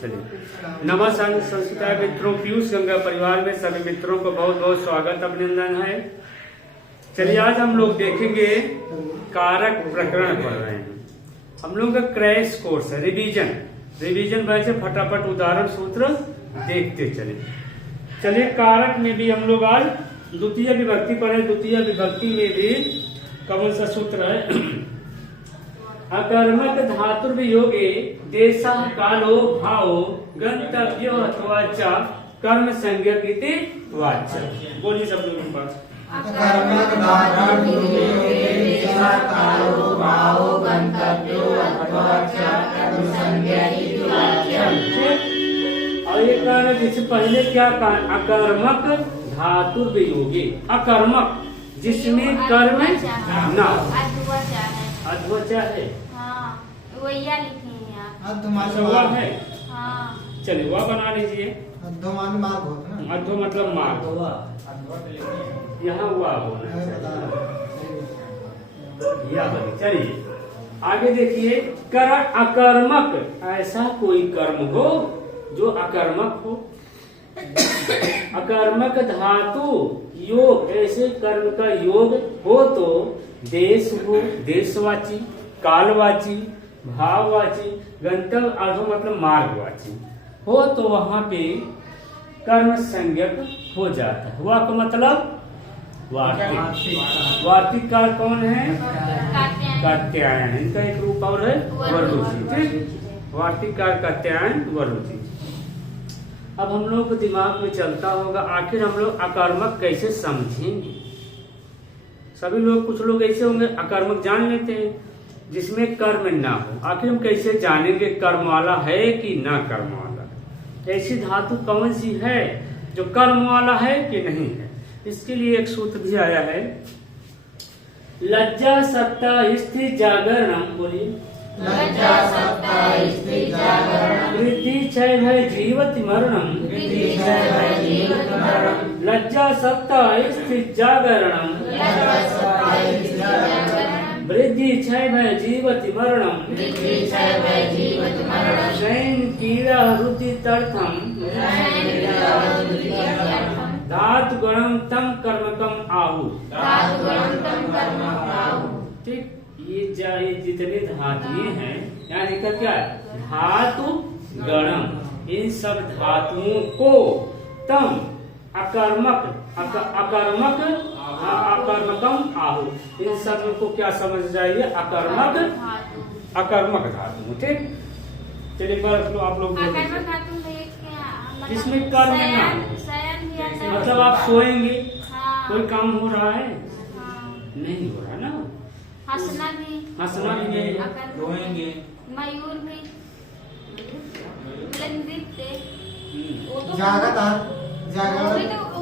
चलिए, नमस्कार संस्कृत मित्रों, पीयूष गंगा परिवार में सभी मित्रों को बहुत बहुत स्वागत अभिनंदन है। चलिए, आज हम लोग देखेंगे कारक प्रकरण पढ़ रहे हैं। हम लोग का क्रैश कोर्स है, रिवीजन वैसे फटाफट उदाहरण सूत्र देखते चलिए कारक में भी हम लोग आज द्वितीय विभक्ति पढ़े। द्वितीय विभक्ति में भी कौन सा सूत्र है? अकर्मक धातुर्वियोगे देशः कालो भावो गंतव्यो अथवा च कर्म संज्ञक इति वाच्य। बोलिए सब लोग के पास। अकर्मक धातुर्वियोगे देशः कालो भावो गंतव्यो अथवा च कर्म संज्ञक इति वाच्य। और ये कारण जिससे पहले क्या कहा? अकर्मक धातुर्वियोगे, अकर्मक जिसमें कर्म ना अध्वचा है। हाँ, वैया लिखे हैं आप। वह है। हाँ। चलिए वह बना लीजिए। मार्ग होता है ना। अध्व मतलब मार्ग। यहाँ हुआ होना चाहिए। चलिए आगे देखिए, कर अकर्मक ऐसा कोई कर्म हो जो अकर्मक हो। अकर्मक धातु योग, ऐसे कर्म का योग हो तो देश हो, देशवाची, कालवाची, भाववाची, गंतव्य अर्थ मतलब मार्गवाची हो तो वहां पे कर्म संज्ञक हो जाता है। वह का मतलब वार्तिक। वार्तिक काल कौन है? कात्यायन। इनका एक रूप और है वरुचि। वार्तिक काल कात्यायन वरुचि। अब हम लोग को दिमाग में चलता होगा, आखिर हम लोग अकर्मक कैसे समझेंगे? सभी लोग, कुछ लोग ऐसे होंगे अकर्मक जान लेते हैं जिसमें कर्म ना हो। आखिर हम कैसे जानेंगे कर्म वाला है कि ना कर्म वाला? ऐसी धातु कौन सी है जो कर्म वाला है कि नहीं है? इसके लिए एक सूत्र भी आया है, लज्जा सत्ता स्थिति जागरणम। बोलिए, लज्जा सत्ता स्थिति जागरणम वृद्धि क्षय भय जीवति मरणम। वृद्धि क्षय भय जीवति मरणम। लज्जा सत्ता स्थिति जागरणम वृद्धि क्षय भय जीवति मरणम। वृद्धि क्षय भय जीवति मरणम। शयन कीड़ा रुदितर्थम धातु गणम तम कर्मकम आहु। धातु गणम तम कर्मकम आहु। ठीक, ये जितने धातुएं हैं यहाँ लिखा क्या है? धातु गणम। इन सब धातुओं को तम अकर्मकम आहु। इन सब को क्या समझ जाइए? अकर्मक धातु। ठीक, चलिए आप लोग जिसमें कर्म ना हो, मतलब आप सोएंगे, कोई काम हो रहा है? नहीं हो रहा ना। हंसना भी नहीं, रोएंगे। मयूर भी, नृत्य, वो तो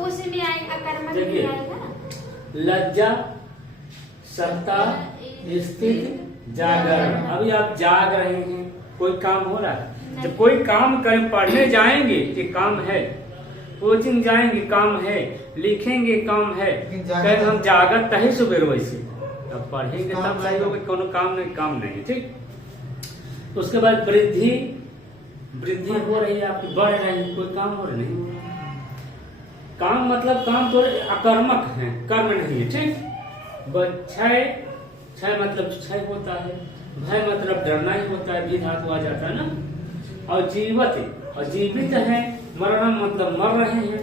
उसी में आएगा, अकर्मक में आएगा। लज्जा सत्ता स्थिति जागरण। अभी आप जाग रहे हैं, कोई काम हो रहा है? जब कोई काम करें, पढ़ने जाएंगे कि काम है, कोचिंग जाएंगे काम है, लिखेंगे काम है, कहीं हम जागत है सुबह वैसे अब पढ़ेंगे तब लगेगा कोनो काम नहीं। ठीक, तो उसके बाद वृद्धि हो रही है आपकी, बढ़ रही है, कोई काम हो रहा नहीं। काम मतलब काम तो अकर्मक है, कर्म नहीं है। ठीक, क्षय मतलब क्षय होता है, भय मतलब डरना ही होता है, भी धातु आ जाता है ना। और जीवित है, मरणम मतलब मर रहे हैं,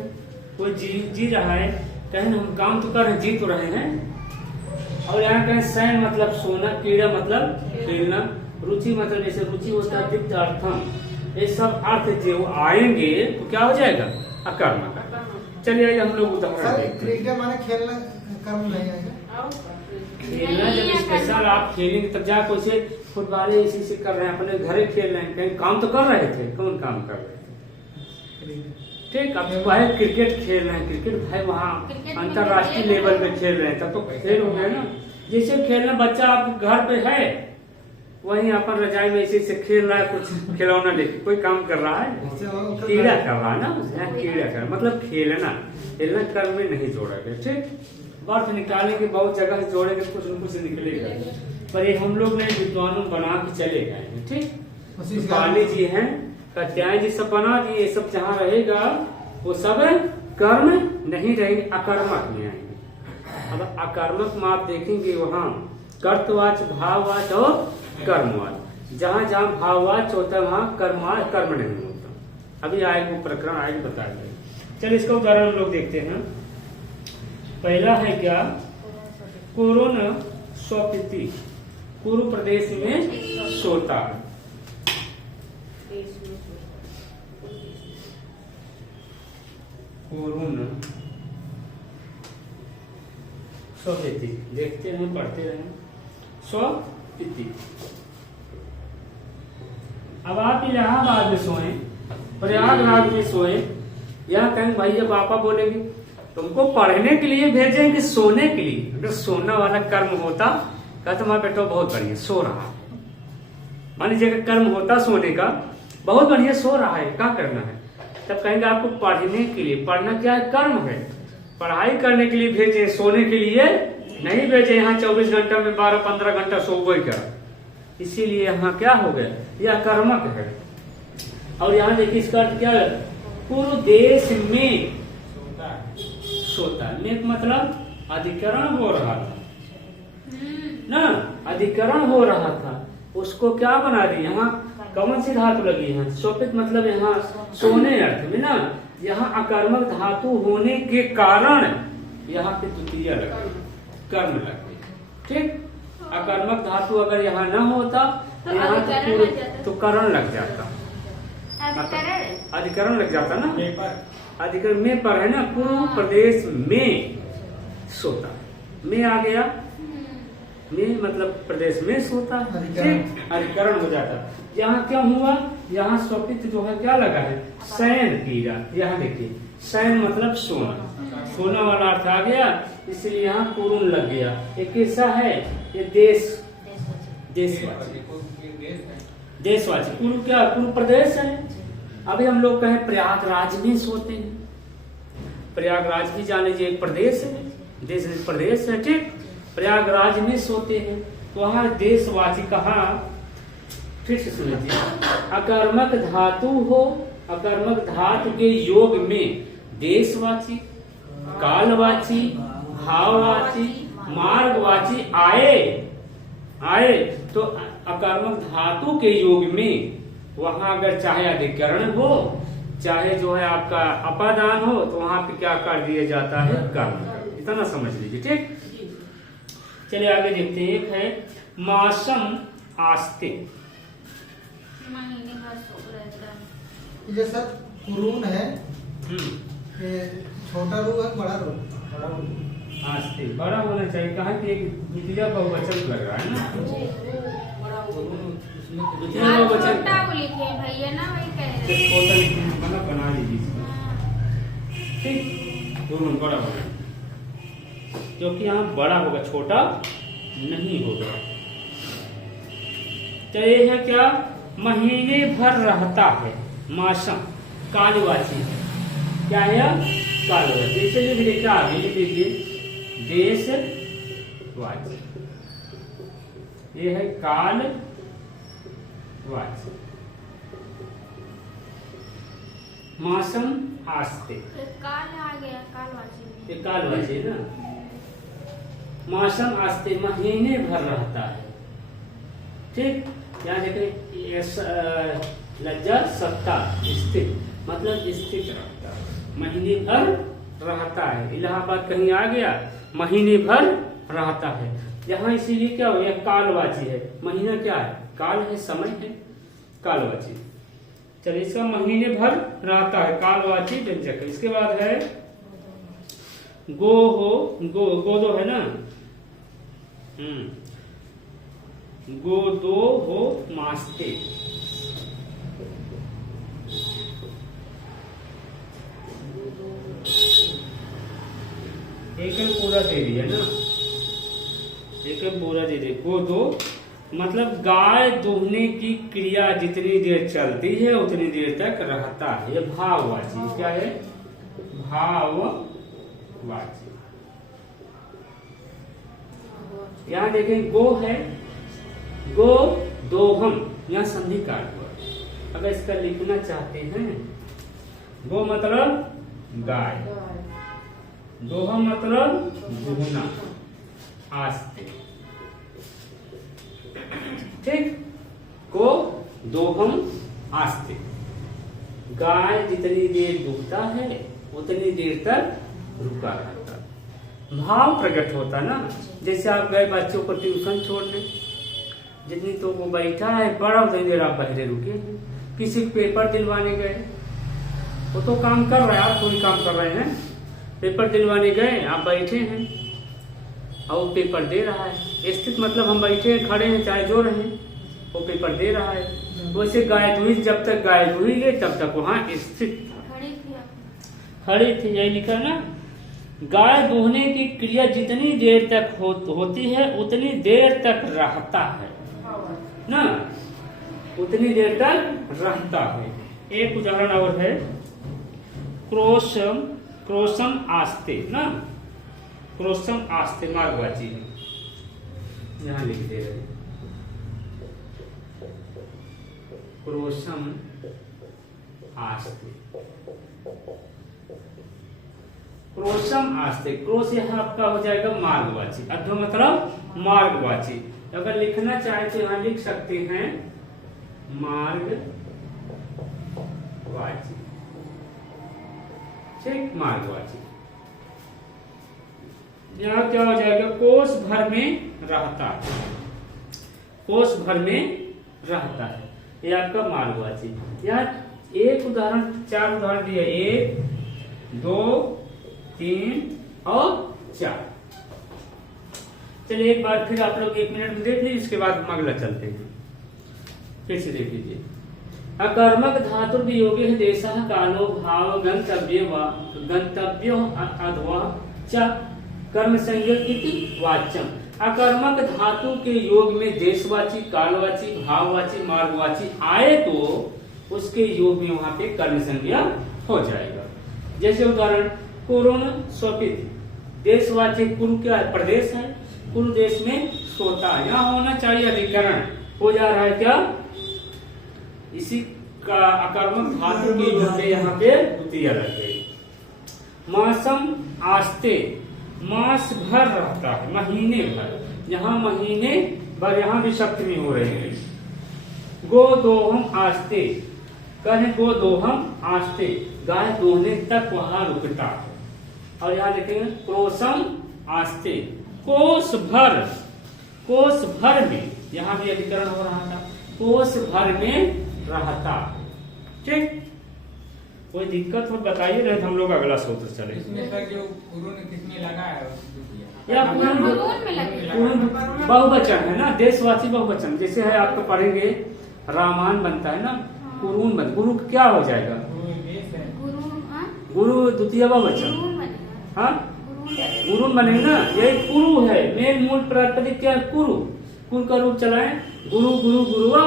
कोई जी रहा है, कहीं हम काम तो कर रहे, जी तो रहे हैं। और यहाँ कहें शयन मतलब सोना, कीड़ा मतलब खेलना, रुचि मतलब जैसे रुचि होता है दिव्य अर्थम। ये सब अर्थ जो आएंगे तो क्या हो जाएगा? अकर्मक। चलिए हम लोग उदाहरण देखते हैं। खेलना कर्म नहीं आएगा। खेलना जब स्पेशल आप खेलेंगे तब जाकर उसे फुटबॉल इसी से कर रहे हैं, अपने घरे खेल रहे हैं, कहीं काम तो कर रहे थे, कौन काम कर रहे थे? ठीक, अब भाई क्रिकेट खेल रहे हैं, क्रिकेट भाई वहाँ अंतरराष्ट्रीय लेवल पे खेल रहे हैं, तब तो खेल हो गया ना। जैसे खेलना बच्चा आपके घर पे है, वहीं अपन रजाई में इसी से खेल रहा है, कुछ खिलौना लेके, कोई काम कर रहा है, कीड़ा कर रहा है ना। कीड़ा कर मतलब खेलना कर्म में नहीं जोड़ा गया। ठीक, अर्थ निकालेंगे, बहुत जगह से जोड़ेंगे, कुछ न कुछ निकलेगा। पर ये हम लोग ने विद्वानों बना के चले गए हैं। ठीक, पाली जी हैं कात्यायन जी सब बना दिए, ये सब जहाँ रहेगा वो सब कर्म नहीं रहेंगे, अकर्मक में आएंगे। अब अकर्मक में आप देखेंगे वहाँ कर्तवाच, भाववाच और कर्मवाच। जहाँ जहाँ भाववाच होता है वहाँ कर्म नहीं होता। अभी आएगा वो प्रकरण आएगा बता दें। चलिए इसका उदाहरण हम लोग देखते हैं। पहला है क्या, कोरोन स्वपिति, कुरु प्रदेश में सोता। कोरोन स्वपिति, देखते रहें पढ़ते रहें। स्वपिति। अब आप इलाहाबाद में सोए, प्रयागराज में सोए, यह कहेंगे भाई जब पापा बोलेंगे तुमको पढ़ने के लिए भेजेंगे सोने के लिए। अगर सोना वाला कर्म होता कहता तुम्हारा बेटा बहुत बढ़िया सो रहा, मान लीजिए अगर कर्म होता सोने का, बहुत बढ़िया सो रहा है, क्या करना है, तब कहेंगे आपको पढ़ने के लिए। पढ़ना क्या है, कर्म है। पढ़ाई करने के लिए भेजे, सोने के लिए नहीं भेजे। यहाँ 24 घंटा में 12-15 घंटा सोओगे क्या, इसीलिए यहाँ क्या हो गया, यह कर्मक है। और यहाँ देखिए इसका अर्थ क्या है, पूर्व देश में सोता। में मतलब अधिकरण हो रहा था ना, अधिकरण हो रहा था, उसको क्या बना रही, यहाँ कौन सी धातु लगी है, सोपित मतलब यहाँ सोने अर्थ में ना, यहाँ अकर्मक धातु होने के कारण यहाँ पे द्वितीय लग गई, कर्म लग गई। ठीक, अकर्मक धातु अगर यहाँ न होता तो यहाँ तो करण लग जाता, अधिकरण लग जाता ना, अधिकरण में पर है ना, पूर्व प्रदेश में सोता, में आ गया, में मतलब प्रदेश में सोता, ठीक, अधिकरण हो जाता। यहाँ क्या हुआ, यहाँ स्वपित जो है क्या लगा है, शयन कीड़ा। यहाँ देखिए शयन मतलब सोना, सोना वाला अर्थ आ गया, इसलिए यहाँ कुरुन लग गया। ये कैसा है, ये देशवाची, देशवाची। कुरु क्या, कुरु प्रदेश है। अभी हम लोग कहें प्रयागराज में सोते हैं, प्रयागराज भी जाने लीजिए एक प्रदेश है, देश प्रदेश है, ठीक, प्रयागराज में सोते हैं, तो वहाँ देशवाची कहा। फिर से सुन लीजिए, अकर्मक धातु हो, अकर्मक धातु के योग में देशवाची, कालवाची, भाववाची, मार्गवाची आए तो अकर्मक धातु के योग में वहां अगर चाहे अधिकरण हो, चाहे जो है आपका अपादान हो, तो वहां पे क्या कर दिया जाता है, कर्म। इतना समझ लीजिए, ठीक। चलिए आगे देखते हैं। एक है मासम आस्ते, ये सब कुरून है, छोटा रूप है, बड़ा रूप, आस्ते बड़ा होना चाहिए। कहा कि एक द्वितीय बहुवचन लग रहा है ना, छोटा को लिखे भैया ना, वही कह रहे हैं। छोटा लिखना बना लीजिए, ठीक, दोनों बड़ा होगा, क्योंकि यहाँ बड़ा होगा, छोटा नहीं होगा। तो ये है क्या, महीने भर रहता है, मासम कालवाची है, क्या है, कालवाची। चलिए भी देखिए आगे लिख लीजिए, देशवाची, ये है कालवाची, मासम आस्ते, काल आ गया, कालवाची, ये कालवाची है ना, मासम आस्ते महीने भर रहता है, ठीक। यहाँ देखें लज्जा सत्ता स्थित, मतलब स्थित रहता है, महीने भर रहता है। इलाहाबाद कहीं आ गया, महीने भर रहता है। यहाँ इसीलिए क्या हो, यह कालवाची है, महीना क्या है, काल है, समय है, कालवाची। चलिए इसका महीने भर रहता है, कालवाची व्यंजक है। इसके बाद है गो हो, गो दो है ना, गोदो हो मास्ते, एक पूरा दे दिया ना, एक पूरा दे दिया। गोदो मतलब गाय दूहने की क्रिया जितनी देर चलती है उतनी देर तक रहता है। ये भाववाची, क्या है, भाववाची। यहाँ देखें गो है, गो दोहम, यहाँ संधि काट हुआ, अगर इसका लिखना चाहते हैं, गो मतलब गाय, दोहा मतलब दुगना, आस्ते, ठीक। को दोहम आस्ते, गाय जितनी देर दुहता है उतनी देर तक रुका रहता। भाव प्रकट होता ना, जैसे आप गए बच्चों को ट्यूशन छोड़ने, जितनी तो वो बैठा है पढ़ा उतनी देर आप बहरे रुके हैं। किसी को पेपर दिलवाने गए, वो तो काम कर रहा है, आप थोड़ी काम कर रहे हैं। पेपर दिलवाने गए, आप बैठे हैं और वो पेपर दे रहा है। स्थित मतलब हम बैठे हैं, खड़े हैं, चाहे जो रहे, वो पेपर दे रहा है। वैसे गाय दुही, जब तक गाय दुही गई तब तक वहाँ स्थित खड़ी थी। यही लिखा ना, गाय दुहने की क्रिया जितनी देर तक होती है उतनी देर तक रहता है ना, उतनी देर तक रहता है। एक उदाहरण और है, क्रोशम आस्ते ना, क्रोशम आस्ते मार्गवाची है, यहाँ लिख दे रहे, क्रोशम आस्ते, क्रोशम आस्ते। क्रोश यहाँ आपका हो जाएगा मार्गवाची, अध्व मतलब मार्गवाची। अगर लिखना चाहे तो यहाँ लिख सकते हैं मार्गवाची, ठीक, मार्गवाची। यहाँ क्या हो जाएगा, कोष भर में रहता है, कोष भर में रहता है, ये आपका मार्गवाची। यहाँ एक उदाहरण, 4 उदाहरण दिए, 1 2 3 और 4। चलिए एक बार फिर आप लोग 1 मिनट में देख लीजिए, इसके बाद हम अगला चलते हैं। फिर से देख लीजिए, अकर्मक धातु वियोगे देशः कालो भाव गंतव्यो अथवा च कर्म संज्ञक वाच्यम। अकर्मक धातु के योग में देशवाची, कालवाची, भाववाची, मार्गवाची आए तो उसके योग में वहां पे कर्म संज्ञा हो जाएगा। जैसे उदाहरण, कुरुन स्वपित, देशवाची कुरु क्या है, प्रदेश है, कुरु देश में सोता, यहाँ होना चाहिए अधिकरण, हो जा रहा है क्या, इसी का अकर्मक धातु के योग में यहाँ पे द्वितीय लग गई। मासम आस्ते, मास भर रहता है, महीने भर, यहाँ महीने भर, यहाँ भी सप्तमी हो रही है। गोदोहम आस्ते, कहे गोदोहम आस्ते, गाय दोहने तक वहां रुकता है। और यहाँ लिखेंगे क्रोशम आस्ते, कोस भर, कोस भर में, यहाँ भी अधिकरण हो रहा था, कोस भर में रहता, ठीक। कोई दिक्कत हो बताइए, नहीं तो हम लोग अगला सूत्र चले। इसमें सर जो कुरुन किसमें लगा है, या बहुवचन है ना, देशवासी बहुवचन। जैसे है आपको पढ़ेंगे, रामायण बनता है ना, कुरुन बन, गुरु क्या हो जाएगा, गुरु द्वितीय बहुवचन, हाँ गुरुन बनेगा ना, यही कुरु है, मेन मूल प्रातिपदिक क्या है, कुरु, कुरु का रूप चलाए, गुरु गुरु गुरुआ,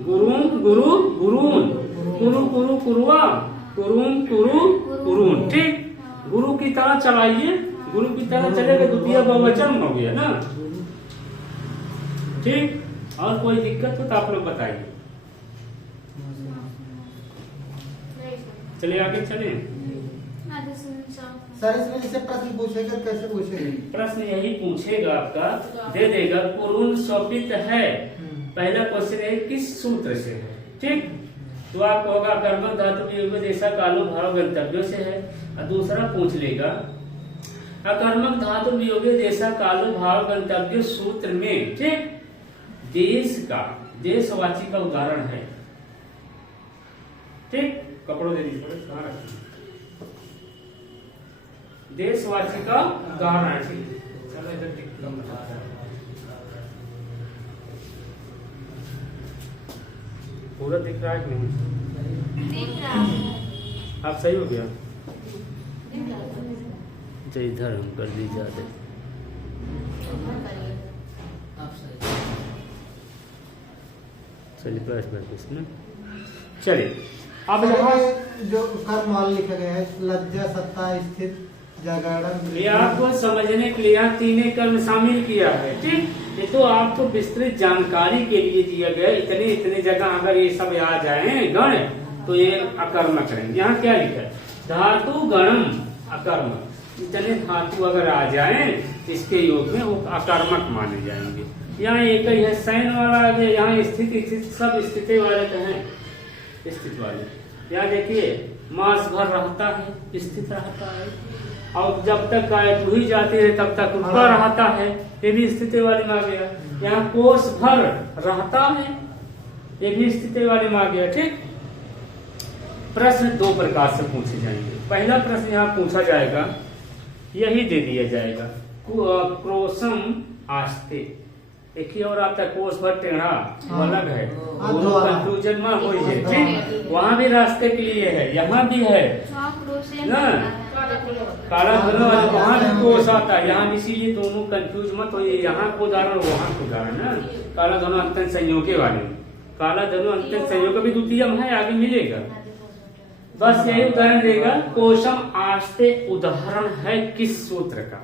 गुरुन गुरु गुरुन, कुरु कुरु कुरुआ, कुरुन कुरु कुरुन, ठीक। गुरु की तरह चलाइए, गुरु की तरह चलेगा, द्वितीय बहुवचन हो गया ना, ठीक। और कोई दिक्कत हो तो आप लोग बताइए। चलिए आगे चले। सर इसमें जैसे प्रश्न पूछेगा, कैसे पूछेगा? प्रश्न यही पूछेगा आपका, दे देगा कुरुन स्वपित है, पहला क्वेश्चन है किस सूत्र से है, ठीक। तो आपको होगा कर्मक धातु के योग में देशा कालो भाव गंतव्यों से है। और दूसरा पूछ लेगा अकर्मक धातु वियोगे देशा कालो भाव गंतव्य सूत्र में, ठीक, देश का, देशवाची का उदाहरण है, ठीक। कपड़ों दे दीजिए, देशवाची का उदाहरण है, ठीक। चलो इधर पूरा दिख रहा है कि नहीं? दिख रहा है। आप सही हो गया, तो इधर हम कर दी जाते। चलिए प्रश्न ना, चलिए अब यहाँ जो कर्मवाल लिखा गया है, लज्जा, सत्ता, स्थित, जागरण, ये आपको समझने के लिए यहाँ तीन कर्म शामिल किया है, ठीक। ये तो आपको विस्तृत जानकारी के लिए दिया गया। इतने इतने जगह अगर ये सब आ जाए गण तो ये अकर्मक रहेंगे। यहाँ क्या लिखा है? धातु गणम अकर्मक। इतने धातु अगर आ जाए इसके योग में वो अकर्मक माने जाएंगे। यहाँ एक ही है सैन वाला है, यहाँ स्थित सब स्थिति वाले कहें स्थित वाले। यहाँ देखिए मास भर रहता है, स्थित रहता है, और जब तक गाय हुई जाती है तब तक रुका रहता है, ये भी स्थिति वाले में आ गया। यहाँ कोष भर रहता है, ये भी स्थिति वाले में आ गया। ठीक। प्रश्न दो प्रकार से पूछे जाएंगे। पहला प्रश्न यहाँ पूछा जाएगा, यही दे दिया जाएगा, क्रोशम आस्ते। देखिए और आता है कोष भर टेढ़ा, वो अलग है, दोनों कंफ्यूजन में हो जाए। ठीक। वहाँ भी रास्ते के लिए है, यहाँ भी है ना। काला धनु वहाँ भी कोष आता है, यहाँ इसीलिए दोनों कंफ्यूज मत हो। यहाँ को उदाहरण वहाँ को उदाहरण ना। काला धनु अंतन संयोग वाले, काला धनु अंतन संयोग भी द्वितीय है, आगे मिलेगा। बस यही उदाहरण देगा। कोशम आस्ते उदाहरण है किस सूत्र का?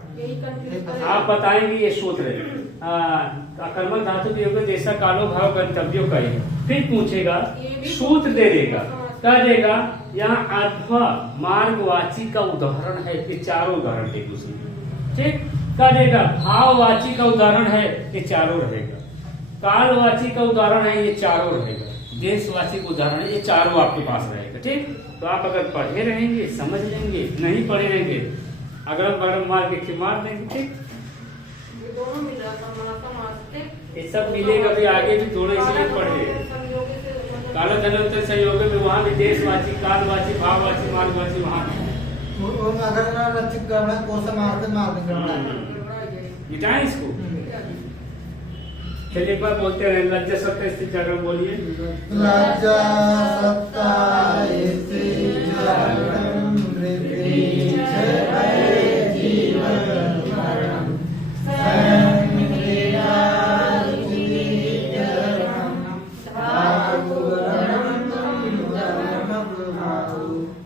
आप बताएंगे ये सूत्र अकर्मक धातु के योग जैसा कालो भाव गंतव्यों का है। फिर पूछेगा, सूत्र दे देगा, क्या देगा? यहाँ अथवा मार्गवाची का उदाहरण है, ये चारों उदाहरण एक दूसरे। ठीक। क्या देगा? भाववाची का उदाहरण है, ये चारों रहेगा। कालवाची का उदाहरण है, ये चारों रहेगा। देशवाची का उदाहरण है, ये चारों आपके पास रहेगा। ठीक। तो आप अगर पढ़े रहेंगे समझ लेंगे, नहीं पढ़े रहेंगे अगर बड़म मार के मार देंगे। ठीक। ये सब मिलेगा भी आगे भी थोड़े इसलिए पढ़े। काला धन संयोग में वहाँ भी देशवाची, कालवाची, भाववाची, मार्गवाची वहाँ मिटाए इसको। चलिए एक बार बोलते रहे, लज्जा सत्ता स्थिति जागरण बोलिए। लज्जा सत्ता स्थिति जागरण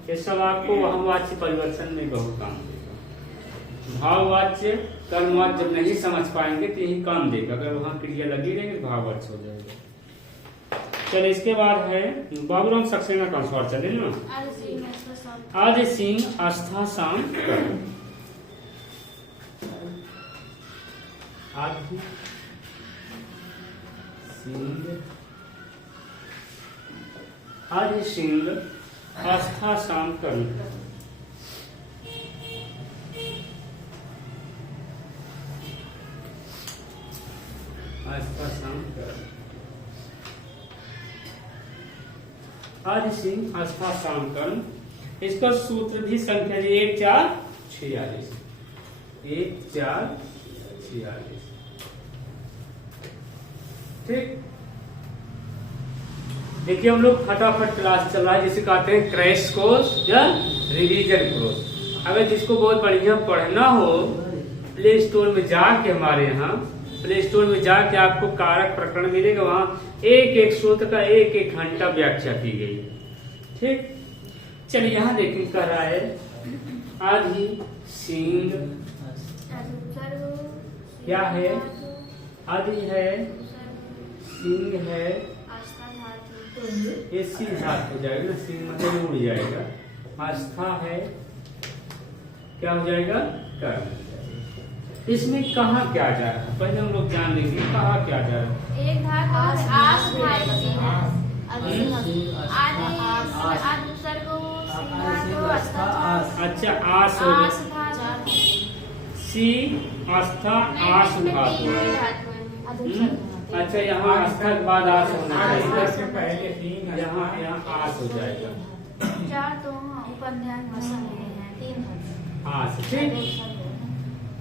ये सब आपको वहमवाच्य परिवर्तन में बहुत काम देगा। भाववाच्य कर्मवाच्य जब नहीं समझ पाएंगे तो यही काम देगा। अगर वहां क्रिया लगी रहेगी भाववाच्य हो जाएगा। चलिए इसके बाद है बाबूराम सक्सेना का स्वर। चले ना, आदि सिंह आस्था शाम आदि सिंह आस्था शाम कर्ण। आस्था शाम कर्ण, आदि सिंह आस्था शाम कर्ण। इसका सूत्र भी संख्या 1 4 46 1 4 46। ठीक। देखिए हम लोग फटाफट क्लास चल रहा है, जिसे कहते हैं क्रैश कोर्स या रिवीजन कोर्स। अगर जिसको बहुत बढ़िया पढ़ना हो प्ले स्टोर में जाके, हमारे यहाँ प्ले स्टोर में जाके आपको कारक प्रकरण मिलेगा। वहाँ एक एक सूत्र का एक एक घंटा व्याख्या की गई है। ठीक। चलिए यहाँ देखिए कह रहा है आदि सिंह क्या है? आदि है, सिंह है, ये सिंह धातु हो जाएगा ना, सिंह मतलब उड़ जाएगा। आस्था है, क्या हो जाएगा? कर्म। इसमें कहा क्या जा रहा है पहले हम लोग जान लीजिए, कहा क्या जा रहा है। एक धातु आस अच्छा आस हो गया, सी आस्था आस धातु है। अच्छा यहाँ आस्था के बाद आस होना चाहिए, पहले यहाँ आस हो जाएगा। आस। ठीक।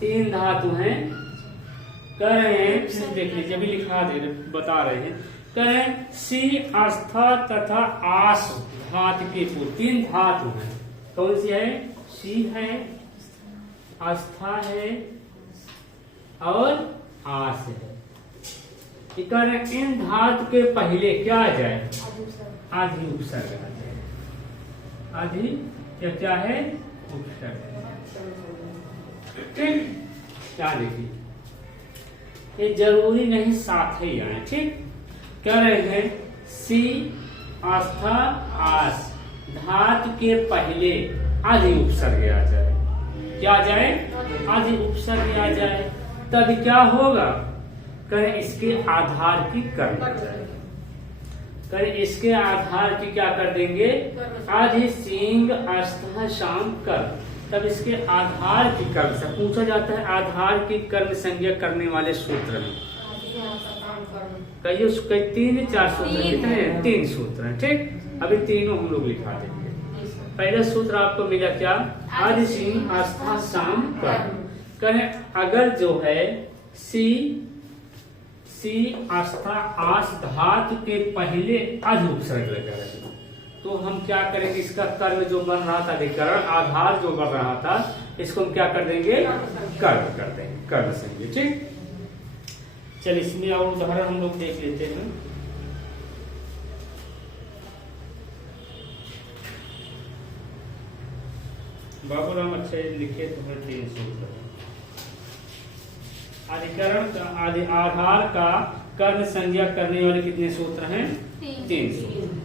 3 धातु हैं। कह रहे हैं, देख लीजिए अभी लिखा दे रहे, बता रहे हैं। कह रहे हैं सी आस्था तथा आस धातु के पूर्व 3 धातु हैं। कौन सी है? सी है, आस्था है और आस है। कह रहे हैं इन धातु के पहले क्या आ जाए? आदि उपसर्ग आ जाए। आदि क्या है? उपसर्ग। ठीक। क्या देखिए ये जरूरी नहीं साथ ही आए, ठीक। कह रहे हैं सी आस्था आस धातु के पहले आदि उपसर्ग आ जाए, क्या आ जाए, आदि उपसर्ग आ जाए, तब क्या होगा, करें इसके आधार की कर्म कर जाए, करें इसके आधार की क्या कर देंगे, आदि सिंह आस्था शाम कर, तब इसके आधार की कर्म से पूछा जाता है, आधार की कर्म संज्ञा करने वाले सूत्र हैं, कई 3-4 सूत्र हैं, कितने हैं, 3 सूत्र हैं, ठीक। अभी तीनों हम लोग लिखा देंगे। पहला सूत्र आपको मिला क्या, आदि सिंह आस्था शाम कर, करें अगर जो है सी आस्था आस धातु के पहले आदि उपसर्ग लगा रहे, तो हम क्या करेंगे, इसका कर्म जो बन रहा था अधिकरण आधार जो बन रहा था, इसको हम क्या कर देंगे, कर्म कर देंगे, कर्म संज्ञा, ठीक। चल इसमें और उदाहरण हम लोग देख लेते हैं। बाबूराम अच्छे लिखे तो है 3 सूत्र, अधिकरण का आधार का कर्म संज्ञा करने वाले कितने सूत्र हैं, 3 सूत्र।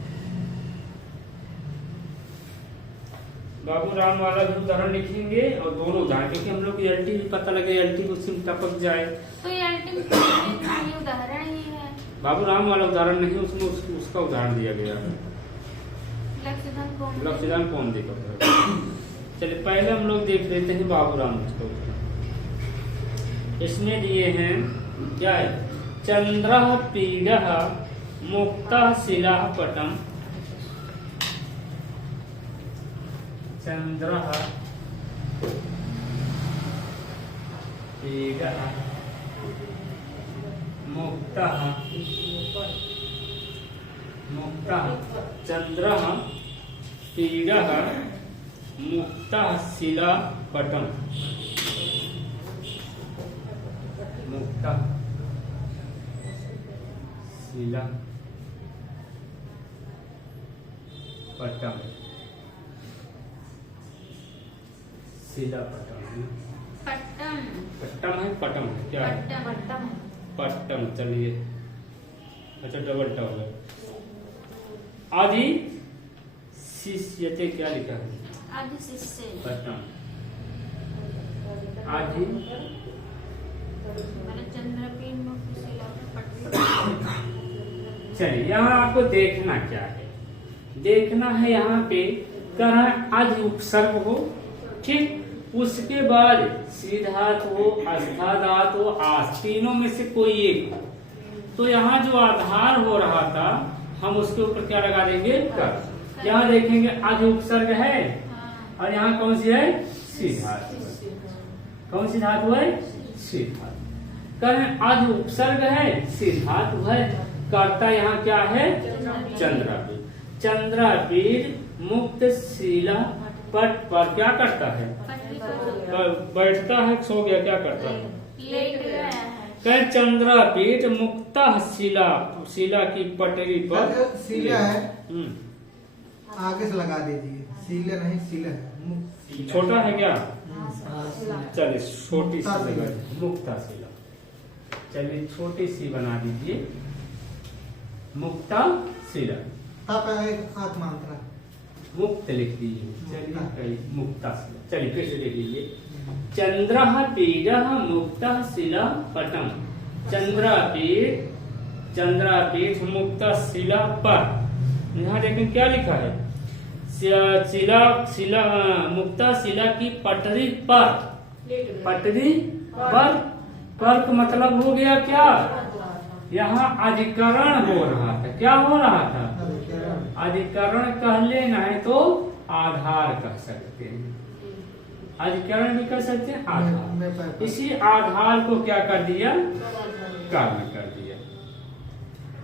बाबूराम वाला भी उदाहरण लिखेंगे और दोनों उदाहरण, क्योंकि हम लोग एलटी भी पता लगे, एलटी को सिम टपक जाए, तो एलटी में उदाहरण ही है, बाबूराम वाला उदाहरण नहीं, उसमें उसका उदाहरण दिया गया है, लक्ष्यदान कौन देखा। चलिए पहले हम लोग देख लेते हैं बाबूराम उसका उदाहरण, इसमें दिए हैं क्या है, चंद्र पीड़ मुक्त शिला पटम, चंद्र पीड़ मुक्त चंद्र पीड़ मुक्त शिला पटम, मुक्त शिला पटम, शिला पटम, पट्टम है, पटम है, क्या है, पट्टम, चलिए अच्छा डबल टॉल है। आदि शिष्यते क्या लिखा है, आदि शिष्य, पट्टम, आदि चंद्रपीठ मुक्त शिला चलिए यहाँ आपको देखना क्या है, देखना है यहाँ पे कहाँ आदि उपसर्ग हो, ठीक, उसके बाद सीधात हो, अस्थाधात हो, आस, तीनों में से कोई एक हो, तो यहाँ जो आधार हो रहा था हम उसके ऊपर क्या लगा देंगे, कर। यहाँ देखेंगे आदि उपसर्ग है और यहाँ कौन सी है, सीधात, कौन सी धातु है, सीधात, करें आदि उपसर्ग है, सीधात है, कर्ता यहाँ क्या है, चंद्रपीठ, चंद्रपीठ मुक्त शिला पट पर क्या करता है, बैठता है, सो गया, क्या करता है, लेट गया है, कह चंद्रपीठ मुक्त शिला, शिला की पटरी पर, शिला है, आगे से लगा दीजिए, शिला नहीं, शिला है, छोटा है क्या, चलिए छोटी सी मुक्ता लगा दीजिए, मुक्ता शिला, चलिए छोटी सी बना दीजिए, मुक्ता शिला, तब एक आत्म मात्रा, मुक्त लिख दीजिए, चलिए मुक्ता शिला, चलिए फिर से लिख लीजिए, चंद्र पीड़ मुक्त शिला पटम, चंद्रपीठ, चंद्रपीठ मुक्त शिला पर, यहाँ देखें क्या लिखा है, शिला, शिला मुक्त शिला की पटरी पर, पटरी पर का मतलब हो गया क्या, यहाँ अधिकरण हो रहा था, क्या हो रहा था, अधिकरण कह लेना है तो आधार कह सकते हैं, अधिकरण भी कह सकते हैं, आधार, इसी आधार को क्या कर दिया, कर्म कर दिया,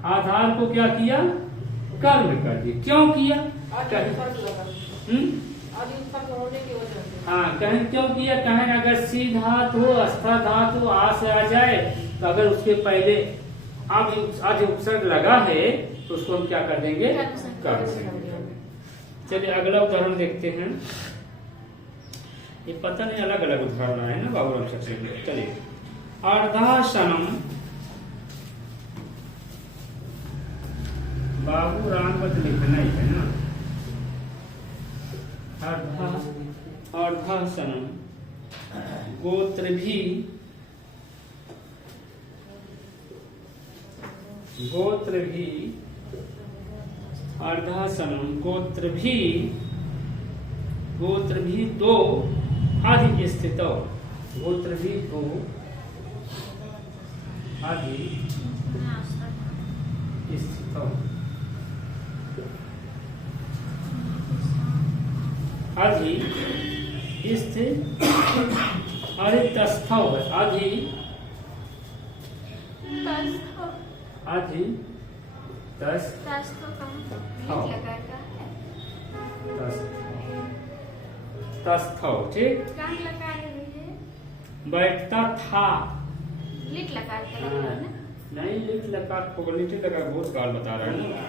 आधार को क्या किया, कर्म कर दिया, क्यों किया, हाँ कहें क्यों किया, कहें अगर सी धातु हो, अस्था धातु हो, आ से आ जाए, तो अगर उसके पहले आज उपसर्ग लगा है तो उसको हम क्या कर देंगे, कर्म से। चलिए अगला उदाहरण देखते हैं, ये पता नहीं अलग अलग उदाहरण है ना बाबूराम सक्सेना, चलिए अर्धाशनम बाबू राम का तो लिखना ही है ना। अर्धासनम गोत्र भी अर्धासनम गोत्र भी दो आदि स्थित गोत्र भी दो आदि स्थित आदि स्थित अधितस्थ तस्थ ठीक बैठता था। लिट लकार का लकार ना? नहीं लिट लकार लिट लकार बहुत काल बता रहा है ना।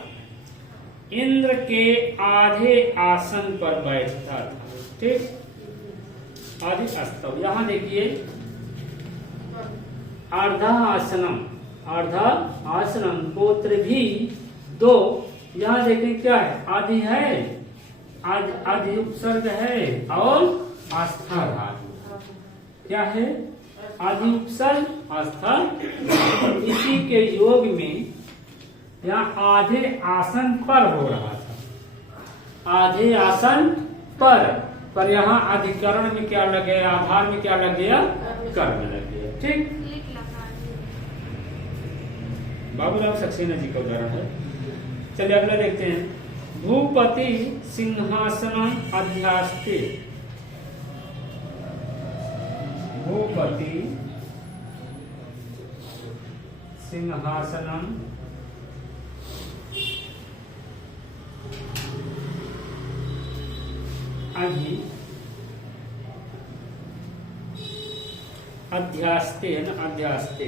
इंद्र के आधे आसन पर बैठता था ठीक। आदि अस्तव यहाँ देखिए अर्धा आसनम गोत्र भी दो। यहाँ देखें क्या है आदि है आदि उपसर्ग है और आस्था धातु क्या है आदि उपसर्ग आस्था। इसी के योग में यहाँ आधे आसन पर हो रहा था आधे आसन पर यहाँ अधिकरण में क्या लग गया आधार में क्या लग गया कर्म लग गया ठीक। बाबूराव सक्सेना जी का उदाहरण है। चलिए अगला देखते हैं। भूपति सिंहासनम अध्यास्ते भूपति सिंहासनम अध्यास्ते है ना अध्यास्ते।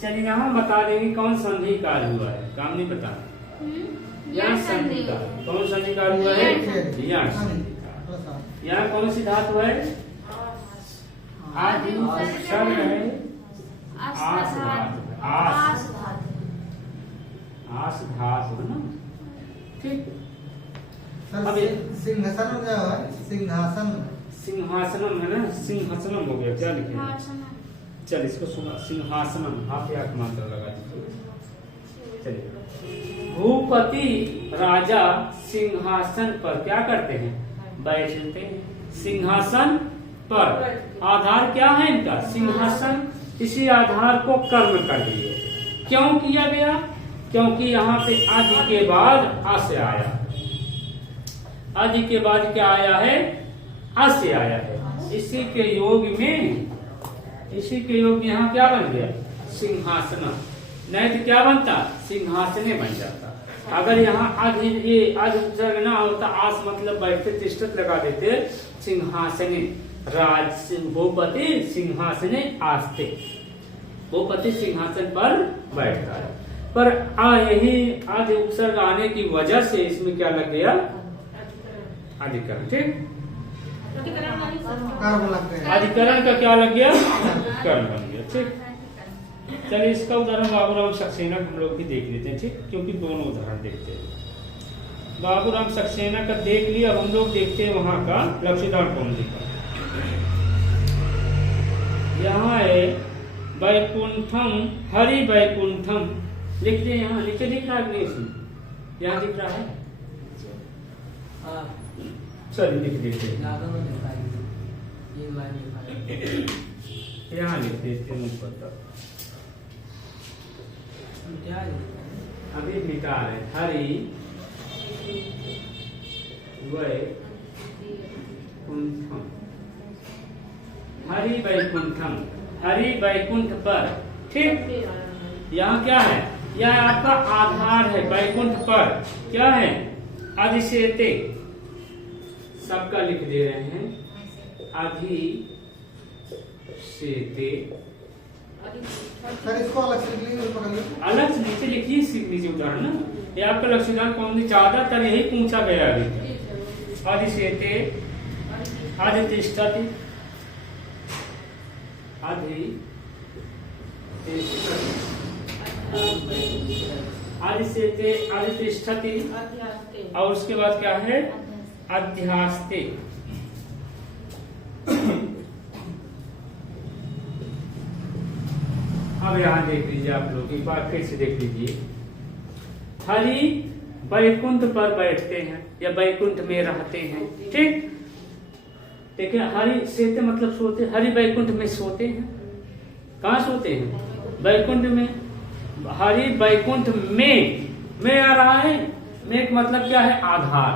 चलिए यहाँ बता देंगे कौन संधि कार्य हुआ है काम नहीं बता यहाँ संधि कार्य कौन संधि कार्य हुआ है यहाँ कौन सी धातु है आदि उपसर्ग है आस धातु है ना ठीक। सर सिंहासन क्या है सिंहासनम है ना सिंहासनम हो गया क्या लिखे चल इसको सुना सिंहासनम आप एक मात्रा लगा दीजिए। चलिए भूपति राजा सिंहासन पर क्या करते हैं बैठते हैं सिंहासन पर। आधार क्या है इनका सिंहासन। इसी आधार को कर्म कर दिए। क्यों किया गया क्योंकि यहाँ पे आदि के बाद आ से आया आदि के बाद क्या आया है आ से आया है। इसी के योग में यहाँ क्या बन गया सिंहासन। नहीं तो क्या बनता सिंहासने बन जाता। अगर यहाँ आदि उपसर्ग ना होता आस मतलब बैठते तिष्ठत लगा देते सिंहासने राज भूपति सिंहासने आस्ते भूपति सिंहासन पर बैठता है। पर यही आदि उपसर्ग आने की वजह से इसमें क्या लग गया अधिकरण ठीक। अधिकरण का क्या लग गया कर्म बन गया ठीक। चलिए इसका उदाहरण बाबूराम सक्सेना हम लोग भी देख लेते हैं ठीक क्योंकि दोनों उदाहरण देखते हैं। बाबूराम सक्सेना का देख लिया हम लोग देखते हैं वहां का लक्ष्यदान कौन का। यहाँ है वैकुंठम हरि वैकुंठम लिखते हैं यहाँ नीचे दिख रहा है नहीं इसमें यहाँ दिख रहा है चलिए लिख देते यहाँ लिख देते हैं पता अभी मिटा रहे हरि वैकुंठम हरि वैकुंठम हरि वैकुंठ पर ठीक। यहाँ क्या है यह आपका आधार है वैकुंठ पर क्या है अधिशेते सबका लिख दे रहे हैं अधिशेते। सर इसको अलग से लिखिए अलग से नीचे लिखिए नीचे उदाहरण ना ये आपका लक्ष्यदान कौन ज्यादातर यही पूछा गया अभी। अधिशेते अधितिष्ठति आदिशेते आदितिष्ठति और उसके बाद क्या है अध्यास्ते। अब यहाँ देख लीजिए आप लोग एक बार फिर से देख लीजिए। हरि वैकुंठ पर बैठते हैं या वैकुंठ में रहते हैं, ठीक। देखिए हरि सेते मतलब सोते, हरि वैकुंठ में सोते हैं। कहाँ सोते हैं? वैकुंठ में। हरि वैकुंठ में आ रहा है। में का मतलब क्या है? आधार।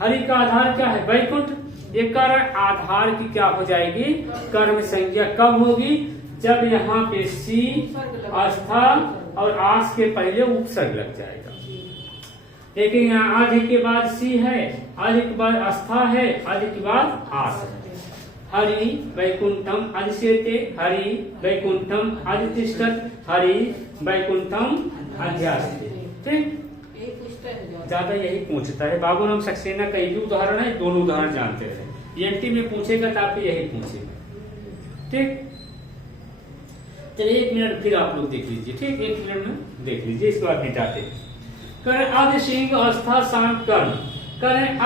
हरि का आधार क्या है? वैकुंठ। एक कारण आधार की क्या हो जाएगी? कर्म संज्ञा कब होगी? जब यहाँ पे सी आस्था और आस के पहले उपसर्ग लग जाएगा। लेकिन यहाँ आदि के बाद सी है, आदि के बाद आस्था है, आदि के बाद आस है। हरि वैकुंठम अधिशेते, हरि वैकुंठम अधितिष्ठत्, हरि वैकुंठम अध्यास्ते। ठीक, ज्यादा यही पूछता है। बाबू राम सक्सेना का एक उदाहरण है, दोनों उदाहरण जानते रहे। एनटी में पूछेगा तो आपको यही पूछेगा। ठीक, चलिए 1 मिनट फिर आप लोग देख लीजिए। ठीक, 1 मिनट में देख लीजिए, इसके बाद मिटाते हैं। करें आदि सिंह आस्था शांत कर्म। करें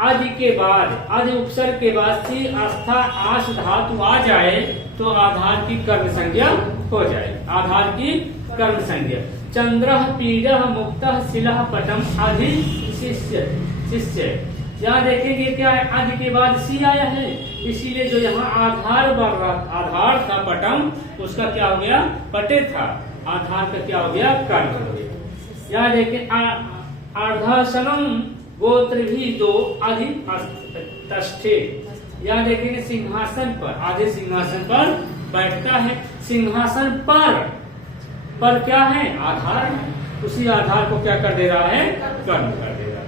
आदि के बाद, आदि उपसर्ग के बाद सी आस्था आस धातु आ जाए तो आधार की कर्म संज्ञा हो जाए। आधार की कर्म संज्ञा। चंद्र पीड़ मुक्त शिला पटम आदि शिष्य। यहाँ देखेंगे क्या है? आदि के बाद सी आया है, इसीलिए जो यहाँ आधार बढ़ रहा, आधार था पटम, उसका क्या हो गया? पटे था। आधार का क्या हो गया? कर्म हो गया। यहाँ देखें अर्धासनम गोत्र भी दो अधिष्ठे। यहाँ देखेंगे सिंहासन पर, आधे सिंहासन पर बैठता है। सिंहासन पर क्या है? आधार है। उसी आधार को क्या कर दे रहा है? कर्म कर दे रहा है।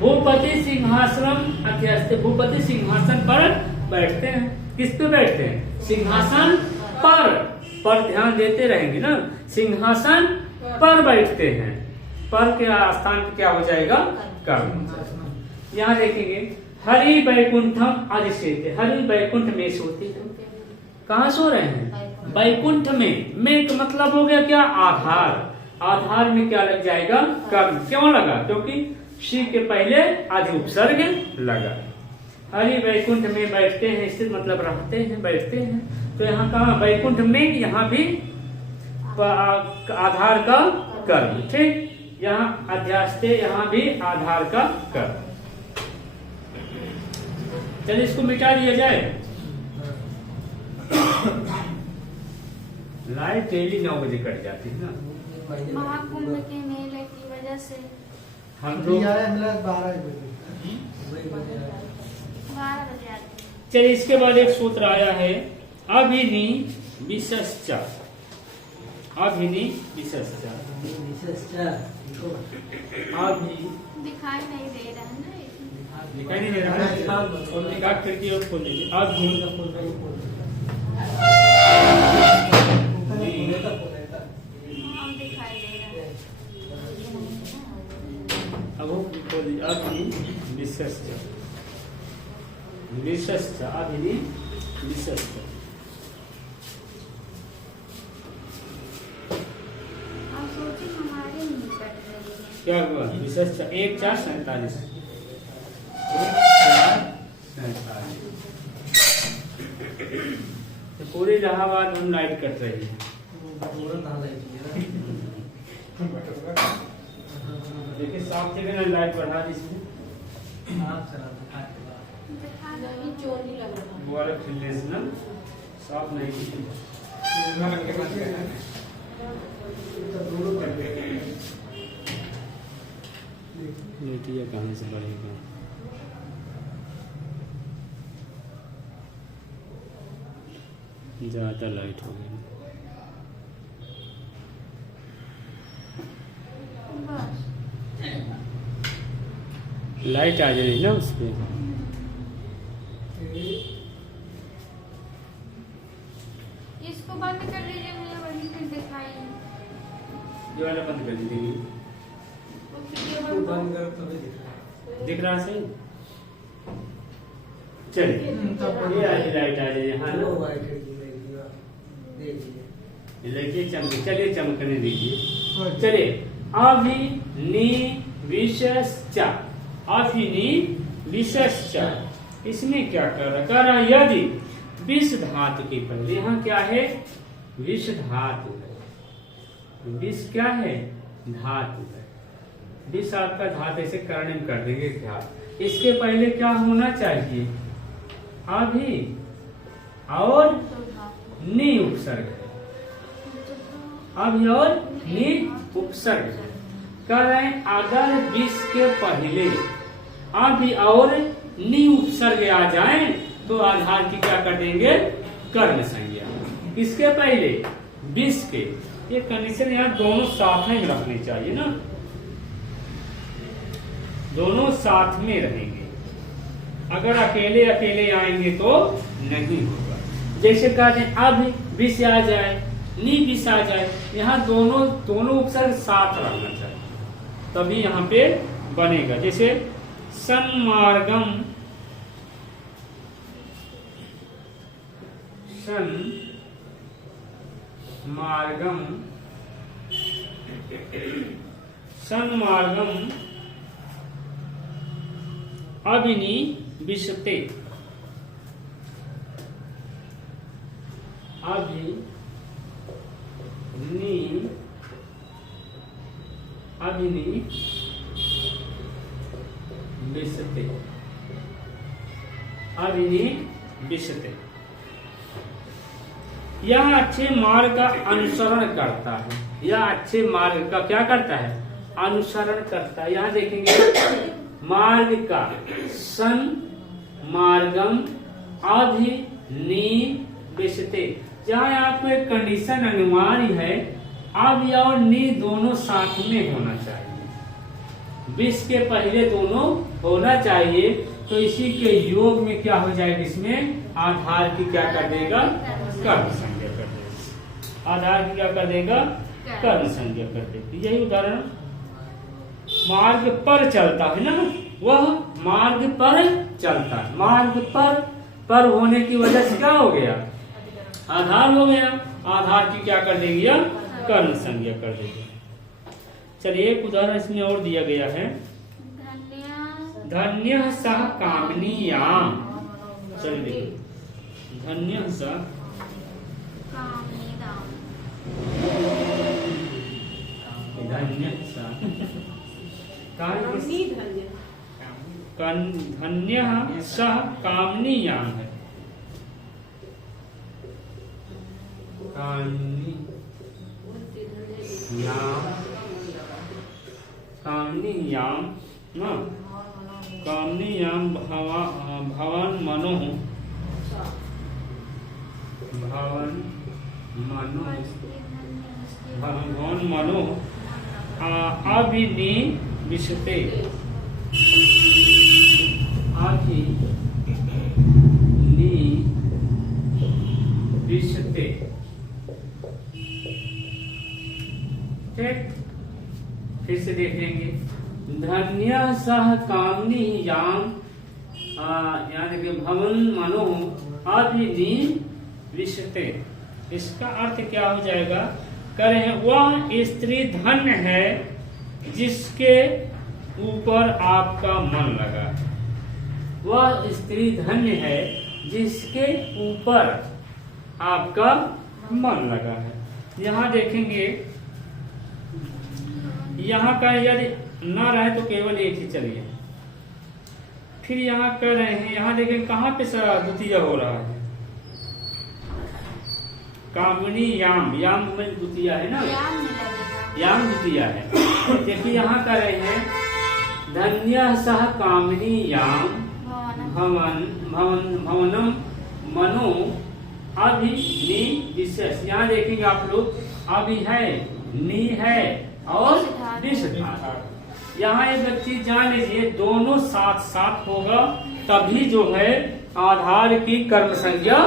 भूपति सिंहासन अध्यस्थ। भूपति सिंहासन पर बैठते हैं। किस पे बैठते हैं? सिंहासन पर ध्यान देते रहेंगे ना। सिंहासन पर बैठते हैं। पर के स्थान पे क्या हो जाएगा? कर्म। यहाँ देखेंगे हरि वैकुंठम अधिशेते। हरि वैकुंठ में सोते हैं। कहाँ सो रहे हैं? वैकुंठ में का मतलब हो गया क्या? आधार। आधार में क्या लग जाएगा? कर्म। क्यों लगा? क्योंकि शी के पहले आदि उपसर्ग लगा। हरि वैकुंठ में बैठते हैं, इससे मतलब रहते हैं, बैठते हैं। तो यहाँ कहा वैकुंठ में, यहाँ भी आधार का कर्म। ठीक, यहाँ अध्यास्ते, यहाँ भी आधार का कर्म। चलिए इसको मिटा दिया जाए। लाइट डेली 9 बजे कट जाती है ना, महाकुंभ के मेले की वजह से। हम लोग 12 बजे। चलिए इसके बाद एक सूत्र आया है अभिनी विशश्च। अभिनी विशश्च। अभी दिखाई नहीं दे रहा है ना, दिखाई नहीं दे रहा है। और निकाह खिड़की और खोल लीजिए। अभी हम दिखाई दे रहा है। अब खोल लीजिए। अभी विशश्च, विशश्च, अभिनी विशश्च। क्या हुआ? विशेष 1-4-47। पूरे इलाहाबाद हम लाइट कट रही है। देखिए साफ जगह ना लाइट बढ़ा दी इसमें। वो वाला फिल्लेस ना साफ नहीं की। लेटिया कहाँ से बढ़ेगा? ज्यादा लाइट हो गई। लाइट आ जाएगी ना उस पे। इसको बंद कर लीजिए भैया, वही फिर दिखाई। ये वाला बंद कर दीजिए। दिख रहा सही? चलिए ये लाइट आ जाए यहाँ। लेके चमके, चलिए चमकने दीजिए। चलिए अभिनिविश्च, अभिनिविश्च, इसमें क्या कर रहा है? यदि विष धातु के पहले, यहाँ क्या है? विष धातु है। विष क्या है? धातु है। विष आपका धातु, ऐसे कर्णिम कर देंगे धातु। इसके पहले क्या होना चाहिए? अभी और नी उपसर्ग है। अभी और नी उपसर्ग है। कह रहे हैं अगर विष के पहले अभी और नी उपसर्ग आ जाए तो आधार की क्या कर देंगे? कर्ण संज्ञा। किसके पहले? विष के। ये कंडीशन यहाँ दोनों साथ में रखनी चाहिए ना, दोनों साथ में रहेंगे। अगर अकेले अकेले आएंगे तो नहीं होगा। जैसे कहते हैं अब विष आ जाए, नी विष आ जाए, यहाँ दोनों उपसर्ग साथ रहना चाहिए, तभी यहाँ पे बनेगा। जैसे सन्मार्गम, सन्मार्गम, सन्मार्गम अभिनिविशते, अभिनिविशते। यह अच्छे मार्ग का अनुसरण करता है। यह अच्छे मार्ग का क्या करता है? अनुसरण करता है। यहाँ देखेंगे मार्ग का, सन मार्गम अभिनिविशते। जहाँ आपको एक कंडीशन अनिवार्य है, अब और नी दोनों साथ में होना चाहिए। विष के पहले दोनों होना चाहिए, तो इसी के योग में क्या हो जाएगा? इसमें आधार की क्या कर देगा? कर्ण संज्ञा कर देगा। आधार की क्या कर देगा? कर्ण संज्ञा कर देगी। यही उदाहरण मार्ग पर चलता है ना, वह मार्ग पर चलता है। मार्ग पर होने की वजह से क्या हो गया? आधार हो गया। आधार की क्या कर देगी? कर्ण संज्ञा कर देगी। चलिए एक उदाहरण इसमें और दिया गया है। धन्य सह कामनीयाम। चलिए देखिए, धन्य सह धन्य सह कामनीयाम है। कामनीयाम भवन मनो, भवन मनो अभिनिविशते, अभिनिविशते। ठीक, फिर से देखेंगे। धन्य सह कामनी याम, यानी कि भवन मनो अभिनिविशते। इसका अर्थ क्या हो जाएगा? करें वह स्त्री धन्य है जिसके ऊपर आपका मन लगा है। वह स्त्री धन्य है जिसके ऊपर आपका मन लगा है। यहाँ देखेंगे, यहाँ का यदि ना रहे तो केवल एक ही चलिए। फिर यहाँ कर रहे हैं, यहाँ देखें कहाँ पे द्वितीय हो रहा है? कामनी याम, याम में द्वितीय है ना, याम द्वितीय है। देखिए यहाँ कर रहे हैं धन्य सह कामनी याम भवनम मनो अभिनिविशते। यहाँ देखेंगे आप लोग, अभी है, नी है और विष था। यहाँ एक चीज जान लीजिए, दोनों साथ साथ होगा तभी जो है आधार की कर्म संज्ञा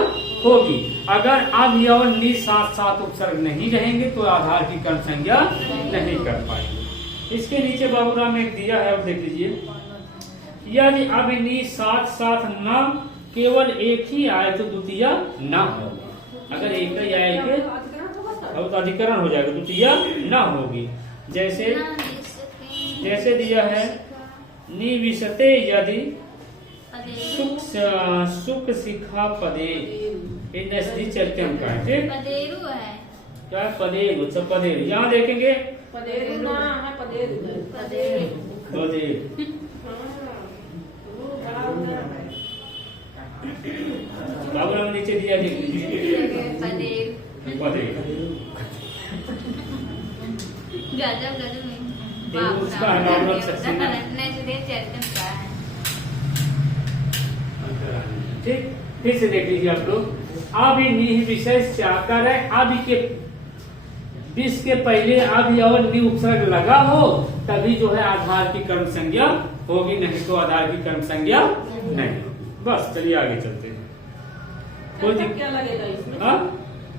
होगी। अगर अब और नी साथ साथ उपसर्ग नहीं रहेंगे तो आधार की कर्म संज्ञा नहीं कर पाएंगे। इसके नीचे बाबूराम में एक दिया है, अब देख लीजिए। यदि अब नी साथ साथ न केवल एक ही आए तो द्वितीय न हो। अगर एक ही आएंगे अब तो अधिकरण हो जाएगा, द्वितीय न होगी। जैसे जैसे दिया है निविशते यदि सुख शिखा पदे, ये नजदीक चलते हम का है, ठीक पदेरु है, क्या है पदेरु, सब पदेरु। यहाँ देखेंगे पदेरु ना है, पदेरु है। पदेरु पदेरु, बाबू हम नीचे दिया पदेरु पदेरु, गजब गजब में ये उसका है नॉर्मल सेक्शन है। नजदीक चलते का है। ठीक, फिर से देख लीजिए आप लोग। अभी निह विशेष आकर है, अभी के विष के पहले अभी और नि उपसर्ग लगा हो तभी जो है आधार की कर्म संज्ञा होगी, नहीं तो आधार की कर्म संज्ञा नहीं होगी। बस चलिए आगे चलते हैं। कोई क्या लगेगा इसमें? हाँ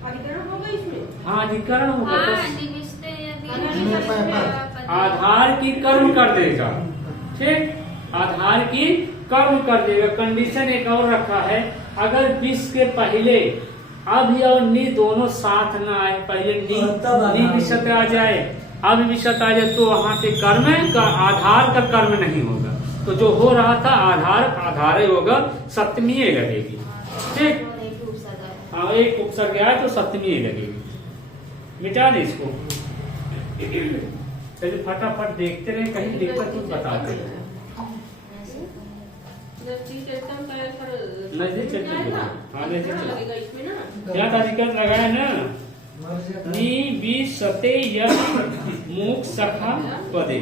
अधिकरण होगा इसमें? हाँ अधिकरण होगा, हाँ, बस निविष्टे यदि आधार की कर्म कर देगा। ठीक, आधार की कर्म कर देगा। कंडीशन एक और रखा है, अगर विष के पहले अभी और नि दोनों साथ ना आए, पहले नि विशत आ जाए, अब विशत आ जाए, तो वहां पे कर्म का आधार का कर्म नहीं होगा। तो जो हो रहा था आधार ही होगा, सप्तमी ही लगेगी। ठीक, हाँ एक उपसर्ग आए तो सप्तमी ही लगेगी। मिटा दे इसको, चलिए फटाफट देखते रहे, कहीं दिक्कत कुछ बताते रहे। नजदीक चलते हाँ लगेगा इसमें ना? क्या अधिकरण लगाया ना, नि विशते मुख सखा पदे।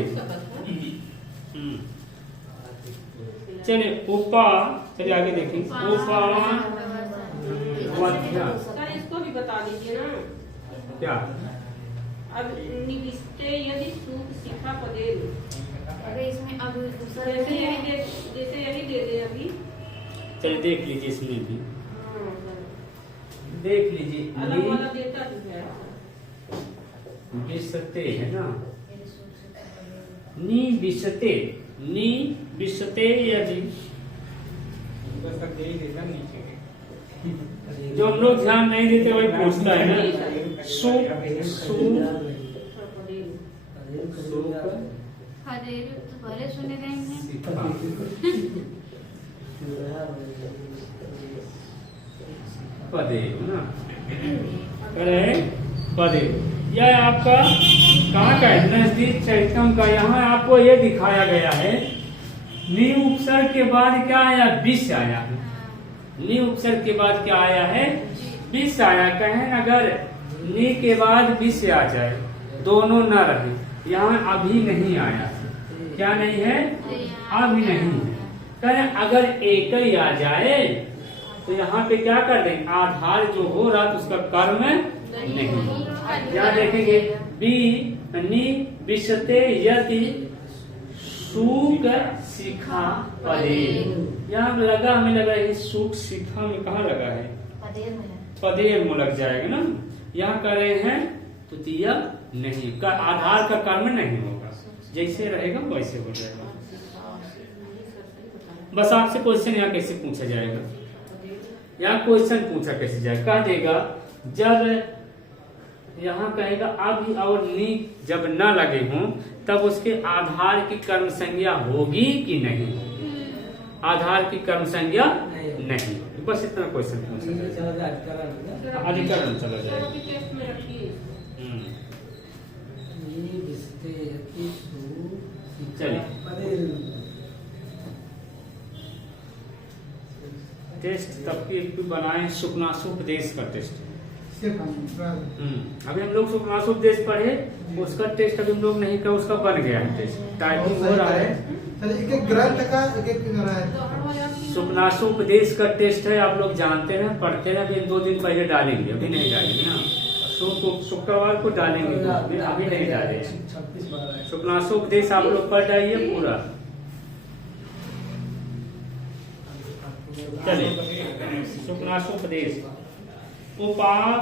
चलिए उपा, चलिए आगे देखिए। उपान वध्या, सर इसको भी बता दीजिए ना। क्या अब निविष्टे यदि सुख शिखा पदेरु, अरे इसमें अब जैसे यही दे दे अभी। चलिए देख लीजिए, इसमें भी हाँ, देख लीजिए। अलग वाला देता भी है। विशते है ना, नि विशते, नि विशते यदि, बस अब दे ही देता नीचे के। जो हम लोग ध्यान नहीं देते वही पूछता है ना। सु सु पदेरु तो भले सुने रहेंगे। पदेरु ना, करे पदेरु। यह आपका कहाँ का है, नजदीक चैतम का। यहाँ आपको ये दिखाया गया है, नि उपसर्ग के बाद क्या आया, विष आया है। नि उपसर्ग के बाद क्या आया है, विष आया। कहें अगर नि के बाद विष आ जाए, दोनों न रहे, यहाँ अभी नहीं आया। क्या नहीं है, अभी नहीं है। कहें अगर एक ही आ जाए तो यहाँ पे क्या कर दें, आधार जो हो रहा तो उसका कर्म नहीं। यहाँ देखेंगे बी नि विशते यदि सुख शिखा पदे, यहाँ लगा, हमें लगा है सुख शिखा में कहाँ लगा है, पदेर में लग जाएगा ना। यहाँ कर रहे हैं तृतीय नहीं, का आधार का कर्म नहीं होगा, जैसे रहेगा वैसे हो जाएगा। बस आपसे क्वेश्चन यहाँ कैसे पूछा जाएगा, यहाँ क्वेश्चन पूछा कैसे जाएगा, कह देगा जब यहाँ कहेगा अभी और नी जब न लगे हों तब उसके आधार की कर्म संज्ञा होगी कि नहीं, आधार की कर्म संज्ञा नहीं। बस इतना क्वेश्चन पूछा, अधिकरण चला जाएगा। टेस्ट में रखिए। चलिए टेस्ट तब की बनाए, सुखनासुपदेश का टेस्ट। अभी हम लोग सुखनासुपदेश पढ़े, उसका टेस्ट अभी हम लोग नहीं कर, उसका बन गया है टेस्ट, टाइपिंग हो रहा है। एक ग्रंथ का एक सुखनासुपदेश का टेस्ट है, आप लोग जानते हैं, पढ़ते हैं। अभी 2 दिन पहले डालेंगे, अभी नहीं डालेंगे ना, शुक्रवार को डालेंगे, अभी नहीं डालेंगे। सुखनासुपदेश आप लोग पढ़ जाइए पूरा। चलिए सुखनासुपदेश। उपान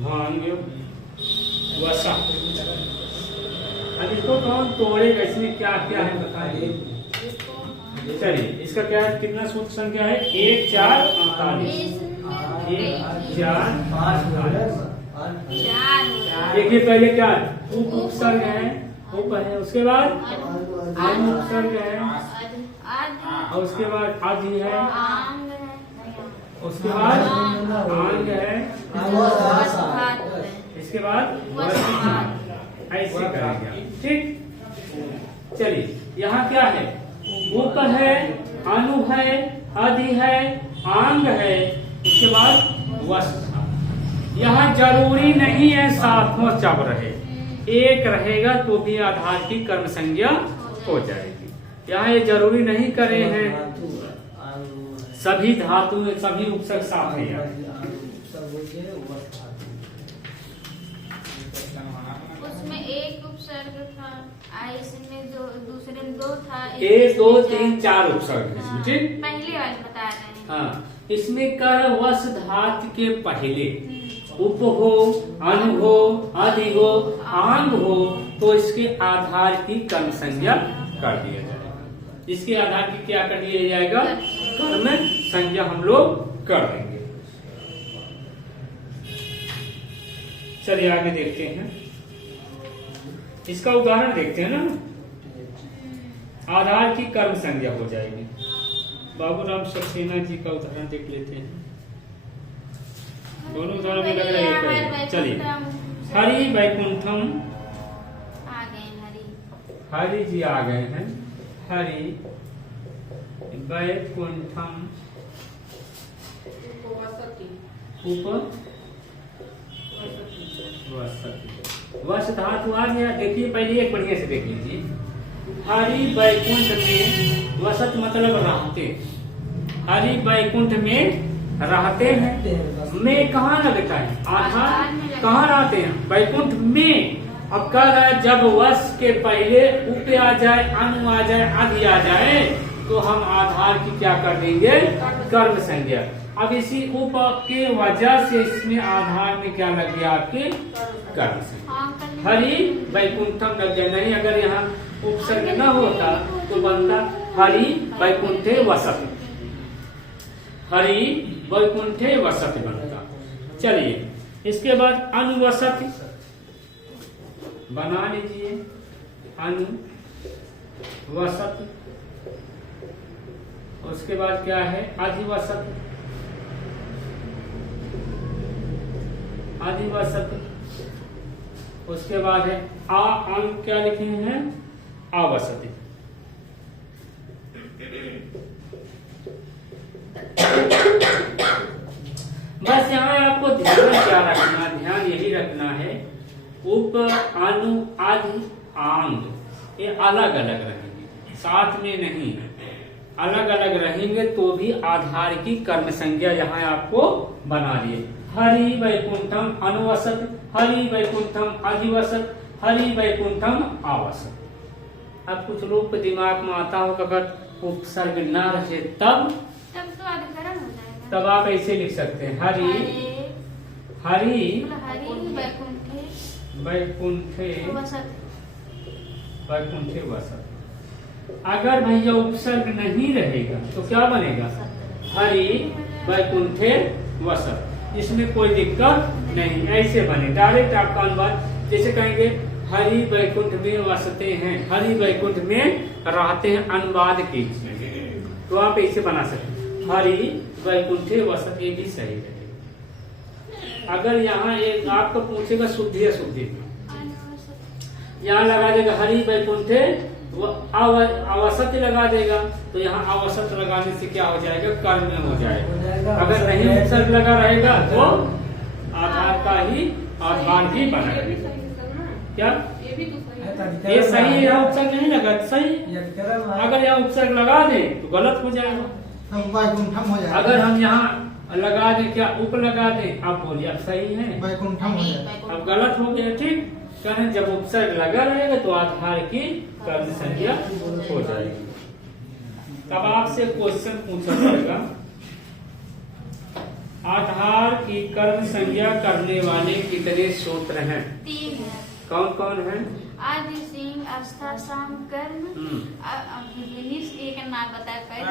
भांग वसा इसको कौन तोड़ेगा, इसमें क्या क्या है बताइए। चलिए इसका क्या है, कितना सूत्र संख्या है, 1 4 48। 1 4 चार देखिए पहले क्या है, उपसर्ग है, उप है, उसके बाद उपसर्ग है, और उसके बाद आदि है, उसके बाद आंग है, इसके बाद ऐसे करेंगे। ठीक, चलिए यहाँ क्या है, उप है, अनु है, आदि है, आंग है, उसके बाद वस। यहाँ जरूरी नहीं है सातों चब रहे, एक रहेगा तो भी आधार की कर्म संज्ञा हो जाएगी। यहाँ ये जरूरी नहीं करे हैं, सभी धातु सभी उपसर्ग साथ है। उसमें एक उपसर्ग था, इसमें दूसरे में 2 था, 1 2 3 4 उपसर्ग है इसमें। ठीक, पहले वाले बता रहे हैं। हाँ, इसमें कर वस धातु के पहले उप हो, अनु हो, आदि हो, आंग हो, तो इसके आधार की कर्म संज्ञा कर दिया जाएगा। इसके आधार की क्या कर दिया जाएगा, कर्म संज्ञा हम लोग कर देंगे। चलिए आगे देखते हैं, इसका उदाहरण देखते हैं ना, आधार की कर्म संज्ञा हो जाएगी। बाबूराम सक्सेना जी का उदाहरण देख लेते हैं, दोनों उदाहरण में लग रहा है। चलिए, हरि वैकुंठम, आ गए हरि, हरि जी आ गए हैं, हरि वैकुंठम उप वस धातु आ गया। देखिए पहले एक बढ़िया से देख लीजिए, हरि वैकुंठ में वसत मतलब रहते, हरि वैकुंठ में रहते हैं, में कहाँ लगता है, आधार कहाँ रहते हैं, वैकुंठ में। अब कह रहा है जब वस के पहले उप आ जाए, अनु आ जाए, आदि आ जाए, तो हम आधार की क्या कर देंगे, कर्म संज्ञा। अब इसी उप के वजह से इसमें आधार में क्या लग गया, आपके कर्म संज्ञा, हरि वैकुंठम लग गया। नहीं अगर यहाँ उपसर्ग न होता तो बनता हरि वैकुंठे वसत, हरि वैकुंठे वसत बनता। चलिए इसके बाद अनुवसत बना लीजिए, अनुवसत। उसके बाद क्या है, अधिवसत, अधिवसत। उसके बाद है आ अंग, क्या लिखे हैं, आवसति। बस यहाँ आपको ध्यान क्या रखना, ध्यान यही रखना है, उप अनु आदि आंग ये अलग अलग रहेंगे, साथ में नहीं, अलग अलग रहेंगे तो भी आधार की कर्म संज्ञा यहाँ आपको बना दिए। हरि वैकुंठम अनुवसत, हरि वैकुंठम अधिवसत, हरि वैकुंठम आवसत। अब कुछ लोग के दिमाग में आता हो अगर उपसर्ग न रहे तब तो अधिकरण हो जाएगा। तब आप ऐसे लिख सकते हैं, हरि हरि वैकुंठे वैकुंठे वसत। वैकुंठे वसत। अगर भैया उपसर्ग नहीं रहेगा तो क्या बनेगा, हरि वैकुंठे वसत। इसमें कोई दिक्कत नहीं, ऐसे बने डायरेक्ट आपका अनुवाद। जैसे कहेंगे हरि वैकुंठ में वसते हैं, हरि वैकुंठ में रहते हैं, अनुवाद कीजिए तो आप ऐसे बना सकते, हरि वैकुंठे वसत, ये भी सही रहेगा। अगर यहाँ एक आपको पूछेगा शुद्धि अशुद्धि, यहाँ लगा देगा हरि वैकुंठे अवसत लगा देगा, तो यहाँ अवसत लगाने से क्या हो जाएगा, कर्म हो जाएगा। अगर नहीं उपसर्ग लगा रहेगा तो आधार का ही आधार ही बनेगा। क्या ये सही है, यहाँ उपसर्ग नहीं लगा सही, अगर यहाँ उपसर्ग लगा दे तो गलत हो जाएगा, वैकुंठम हो जाएगा। अगर हम यहाँ लगा दे, क्या उप लगा दे, आप बोलिए अब सही है, वैकुंठम हो जाएगा। अब गलत हो गया। ठीक, कारण जब उपसर्ग लगा रहेगा तो आधार की कर्म संज्ञा हो जाएगी। तब आपसे क्वेश्चन पूछा जाएगा, आधार की कर्म संज्ञा करने वाले कितने सूत्र हैं, 3 है। कौन कौन है, आदि सिंह आस्था शाम कर्म एक नाम बताया पहले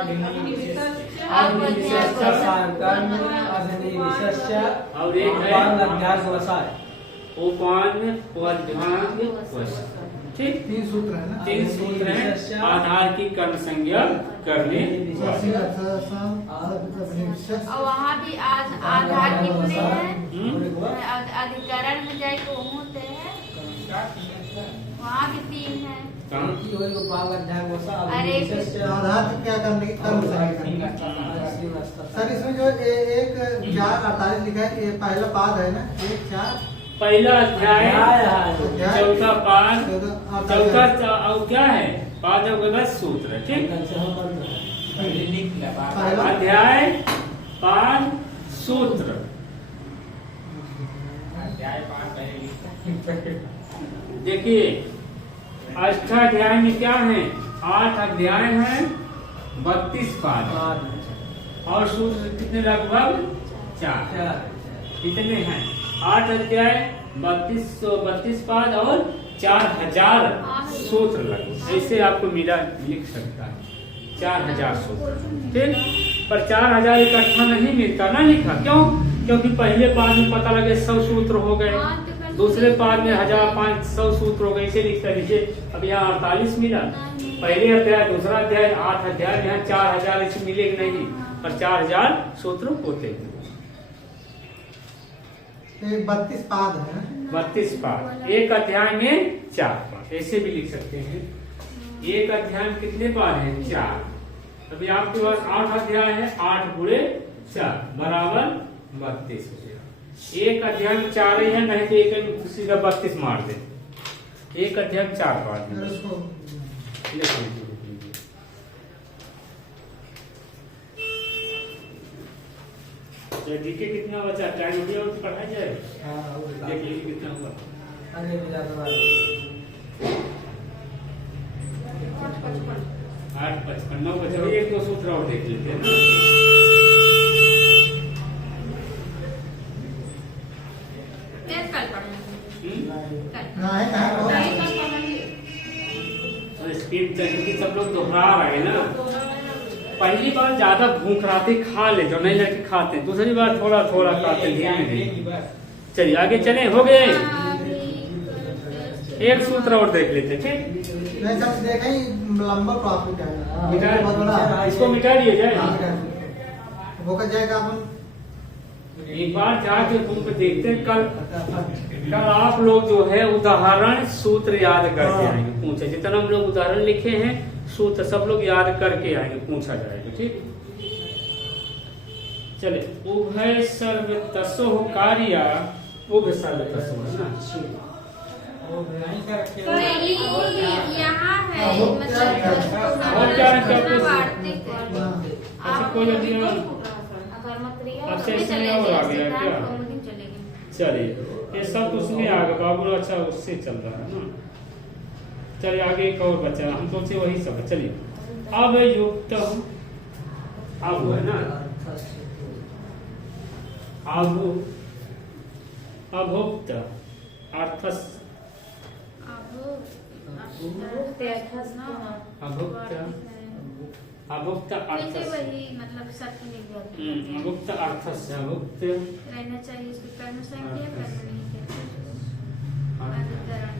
और एक है उपान्य पद्यांग वश। ठीक, 3 सूत्र है ना। 3 सूत्र हैं आधार की कर्म संज्ञा करने वाले। और वहाँ भी आधार कितने हैं? अधिकरण में जाए तो होते हैं, वहाँ भी 3 है। अरे आधार की क्या करने की कर्म संज्ञा करनी। सर इसमें जो 1 4 48 लिखा है, ये पहला पाद है ना, 1 4 पहला अध्याय, चौथा पाद, चौथा और क्या है पाद के बाद सूत्र। ठीक, अध्याय पाद सूत्र। देखिए अष्टाध्याय में क्या है, 8 अध्याय है, 32 पाद और सूत्र कितने लगभग 4 कितने हैं? 8 अध्याय 32 पाद और 4000 सूत्र लगे। ऐसे आपको मिला लिख सकता है 4000 सूत्र। ठीक, पर 4000 इकट्ठा नहीं मिलता ना लिखा। क्यों? क्योंकि पहले पाद में पता लगे 100 सूत्र हो गए, दूसरे पाद में 1500 सूत्र हो गए, इसे लिखता लीजिए। अब यहाँ 48 मिला, पहले अध्याय दूसरा अध्याय 8 अध्याय में 4000 ऐसे मिलेगा नहीं, पर 4000 सूत्र होते हैं। 32 पाद है, 32 पाद, एक अध्याय में 4 पाद, ऐसे भी लिख सकते हैं। एक अध्याय में कितने पाद हैं? 4। अभी आपके पास 8 अध्याय है, 8 गुणे 4 बराबर 32 हो गया। एक अध्याय में 4 ही है, नहीं तो एक सीधा 32 मार दे। एक अध्याय में 4 पाद है। डीके कितना बचा? टाइम हो गया, पढ़ाई जाए। देख लीजिए कितना हुआ। 8:55 9 बचा। 1-2 सूत्र और देख लेते हैं ना। स्पीड क्योंकि सब लोग दोहरा रहे हैं ना। पहली बार ज्यादा भूख रहा थे खा ले, जो नहीं लेके खाते, दूसरी बार थोड़ा थोड़ा खाते धीरे। चलिए आगे चले, हो गए। एक सूत्र और देख लेते। ठीक, देखें लंबा प्रॉफिट है, इसको मिटा दिया जाए। होकर जाएगा। अपन एक बार जाके तुमको देखते हैं। कल आप लोग जो है उदाहरण सूत्र याद करके आएंगे, पूछे जितना हम लोग उदाहरण लिखे हैं सूत्र सब लोग याद करके आएंगे, पूछा जाएगा। ठीक, चले। उभय सर्वतसो कार्या, उभय सर्वतसो है ना। यहाँ है और क्या है? कोई अच्छा इसमें और आ गया क्या? चलिए ये सब उसमें आ गया बाबू। अच्छा उससे चल रहा है ना। चलिए आगे एक और बचा, हम सोचे वही सब। चलिए अब युक्त अब है ना, अभुक्त अर्थस अभुक्त अर्थ वही मतलब सत्य नहीं अभुक्त अर्थस्य अभुक्त रहना चाहिए। इसको कर्म संज्ञा कर्म नहीं कहते, अधिकरण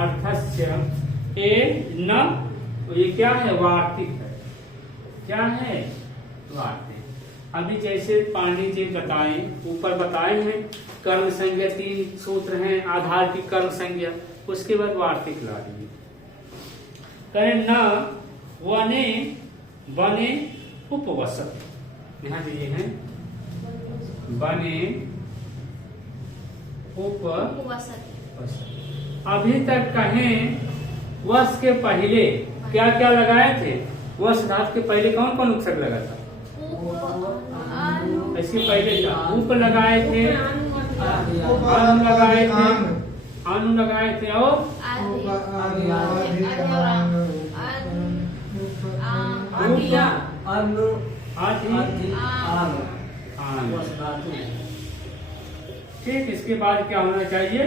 अर्थस्य ए न, ये क्या है? वार्तिक है। क्या है? वार्तिक। अभी जैसे पांडे जी बताए, ऊपर बताए हैं कर्म संज्ञा 3 सूत्र हैं, आधार की कर्म संज्ञा, उसके बाद वार्तिक ला दिए। करें न वने बने उपवसत, यहाँ दिए हैं बने उपवसत। अभी तक कहें वस के पहले क्या क्या लगाए थे? वस धातु के पहले कौन कौन उपसर्ग लगा था? इसके पहले उप लगाए थे, अनु लगाए थे, अनु लगाए थे और ठीक। इसके बाद क्या होना चाहिए?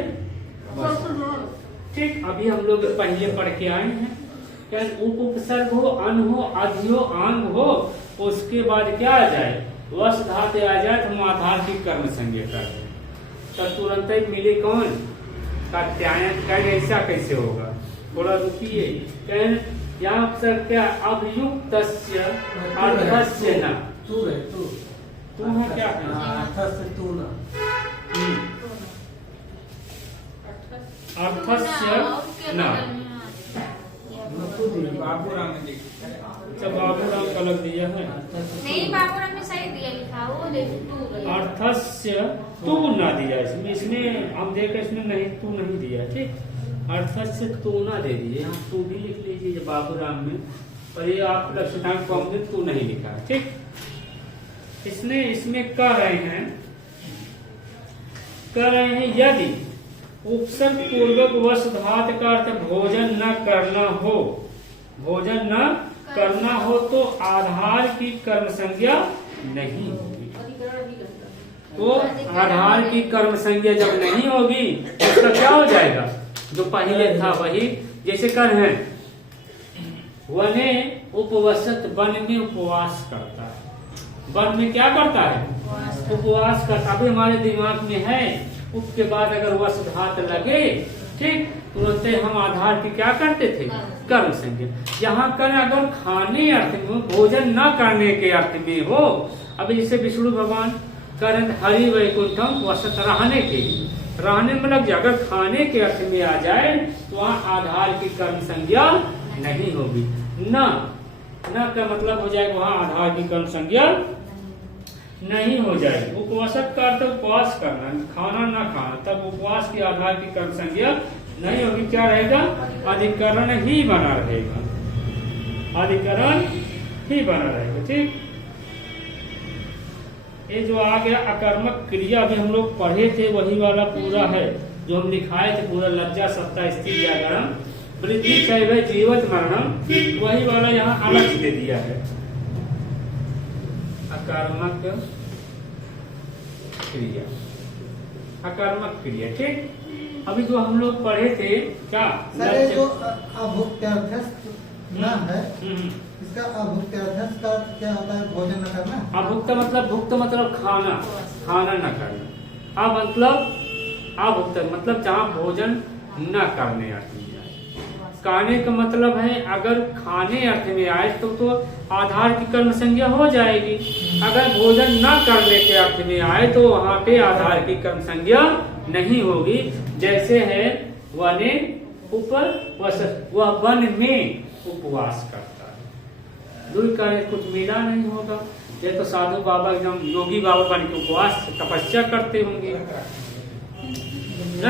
ठीक, अभी हम लोग पहले पढ़ के आए हैं क्या उपसर्ग हो, अन हो, अधि हो, आंग हो, उसके बाद क्या आ जाए, वश धातु आ जाए तो हम आधार की कर्म संज्ञा कर दें, तो तुरंत ही मिले कौन कात्यायन। कहें ऐसा कैसे होगा, थोड़ा रुकिए। कहें यहाँ अक्सर क्या अभियुक्त अर्थस्य न, तू है तू तू है क्या है? अर्थस्य तू ना अर्थस्य न। बाबू राम ने अच्छा बाबू राम का लग दिया है, नहीं बाबूराम ने सही दिया लिखा, वो देखो अर्थस्य तू ना दिया इसमें, इसमें हम देखें इसमें नहीं तू नहीं दिया। ठीक, अर्थस्य तू ना दे दिए, तू भी लिख लीजिए बाबू राम में, और ये आप लक्षितांक फॉर्म में तू नहीं लिखा। ठीक, इसमें कह रहे हैं यदि उपसर्ग पूर्वक वश धातु का अर्थ भोजन न करना हो, भोजन न करना हो तो आधार की कर्म संज्ञा नहीं होगी। अधिकरण भी करता है। तो आधार की कर्म संज्ञा जब नहीं होगी उसका क्या हो जाएगा, जो पहले था वही। जैसे कर है वने उपवसत, वन में उपवास करता है, वन में क्या करता है, उपवास करता। अभी हमारे दिमाग में है उप के बाद अगर वश धातु लगे, ठीक, तुरंत हम आधार की क्या करते थे, कर्म संज्ञा। यहाँ कर अगर खाने अर्थ में, भोजन न करने के अर्थ में हो, अभी जैसे विष्णु भगवान करें हरि वैकुंठम वसत, रहने के लिए, रहने में लग जाए, अगर खाने के अर्थ में आ जाए तो वहाँ आधार की कर्म संज्ञा नहीं होगी। न का मतलब हो जाएगा वहाँ आधार की कर्म संज्ञा नहीं हो जाएगी। उपवासक का अर्थ उपवास करना, खाना ना खाना, तब उपवास की आधार की कर्म संज्ञा नहीं होगी। क्या रहेगा, अधिकरण ही बना रहेगा, अधिकरण ही बना रहेगा। ठीक, ये जो आ गया अकर्मक क्रिया, अभी हम लोग पढ़े थे वही वाला पूरा है जो हम लिखाए थे, पूरा लज्जा सत्ता स्थिति जागरण वृद्धि क्षय जीवत मरणम, वही वाला यहाँ अलग दे दिया है, अकर्मक क्रिया, अकर्मक क्रिया। ठीक, अभी जो हम लोग पढ़े थे क्या, सर ये जो अभुक्त्यर्थस्थ न है, इसका अभुक्त्यर्थस्थ का क्या होता है, भोजन न करना। अभुक्त मतलब, भुक्त मतलब खाना, खाना न करना। अभुक्त मतलब जहाँ भोजन न करने अर्थ में आए, खाने का मतलब है अगर खाने अर्थ में आए तो आधार की कर्म संज्ञा हो जाएगी। अगर भोजन न करने के अर्थ में आए तो वहाँ पे आधार की कर्म संज्ञा नहीं होगी। जैसे है वने उपवस, वह वन में उपवास करता है, दूर का कुछ मिला नहीं होगा। ये तो साधु बाबा एकदम योगी बाबा बन के उपवास तपस्या करते होंगे न,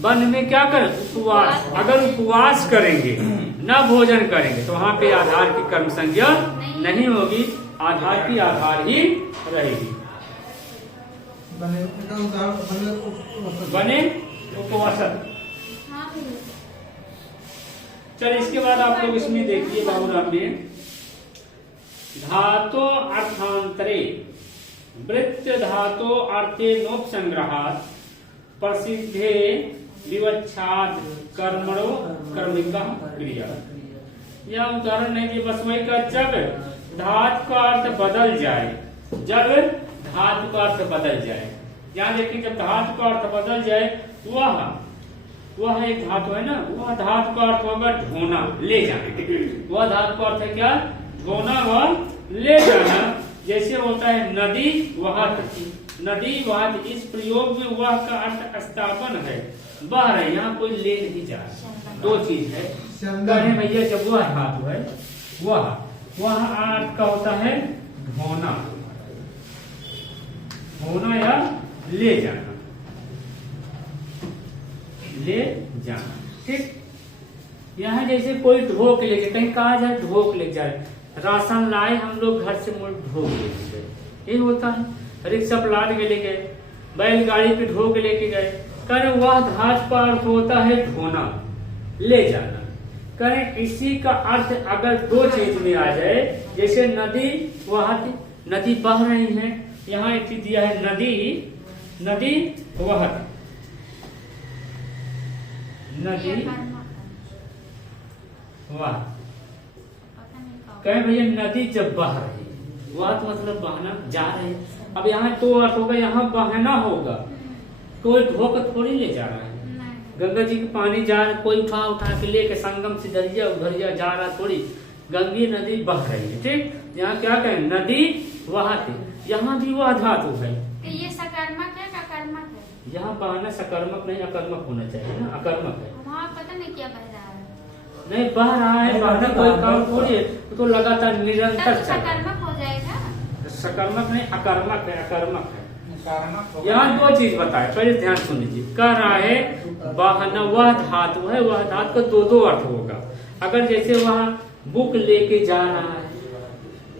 वन में क्या करें, उपवास। अगर उपवास करेंगे न भोजन करेंगे तो वहाँ पे आधार की कर्म संज्ञा नहीं होगी, आधार की आधार ही रहेगी। बने उपवासक। चल इसके बाद आप लोग इसमें देखिए बाबूराम में धातो अर्थांतरे वृत्त धातो अर्थे नोप संग्रहात प्रसिद्धे विवच्छाद कर्मणो कर्मिका क्रिया। यह उदाहरण है कि बस वही का जब धातु का अर्थ बदल जाए, जब धातु का अर्थ बदल जाए, यहाँ देखिए जब धातु का अर्थ बदल जाए, वह एक धातु है ना, वह धातु का अर्थ होगा ढोना, ले जाना। वह धातु का अर्थ है क्या, ढोना व ले जाना। जैसे होता है नदी वहत, नदी वहत, इस प्रयोग में वह का अर्थ स्थापन है, बह रहे, यहाँ कोई ले नहीं जा रहा। दो चीज है, कहें भैया जब वह धातु है वह अर्थ का होता है ढोना, होना या ले जाना, ले जाना। ठीक, यहाँ जैसे कोई ढोक लेके कहीं कहा जाए, ढोक ले जाए, राशन लाए हम लोग घर से मोड़ ढोक लेके गए, यही होता है। रिक्शा पर लाद के ले गए, बैलगाड़ी पे ढोक लेके गए, करें वह धातु का अर्थ होता है ढोना, ले जाना। करें इसी का अर्थ अगर दो चीज में आ जाए, जैसे नदी वहत, नदी बह रही है, यहाँ एक चीज दिया है नदी, नदी वहत, नदी अकर्मक है। वाह, पता नहीं कब। कहें भैया नदी जब बह रही, वाह तो मतलब बहना जा रही। अब यहाँ तो अर्थ होगा, यहाँ बहना होगा, कोई ढोकर थोड़ी ले जा रहा है। नहीं। गंगा जी के पानी जा रहा, कोई उठा उठा के लेके संगम से दरिया उधरिया जा रहा थोड़ी, गंगी नदी बह रही है। ठीक, यहाँ क्या कहें, नदी बहाती, यहाँ भी वह धातु है। तो ये सकर्मक है का कर्मक है? यहाँ बहना सकर्मक नहीं अकर्मक होना चाहिए ना, अकर्मक है। वहाँ पता नहीं क्या बह रहा है। नहीं बह रहा है, बहना कोई काम थोड़ी है, तो लगातार निरंतर तब चल रहा है। सकर्मक हो जाएगा। सकर्मक नहीं अकर्मक है, अकर्मक है। कारणक होगा। यहाँ दो चीज बताए, पहले ध्यान सुन लीजिए। कह रहा है बहना वह धातु है, वह धातु का दो अर्थ होगा। अगर जैसे वहाँ बुक लेके जा रहा है,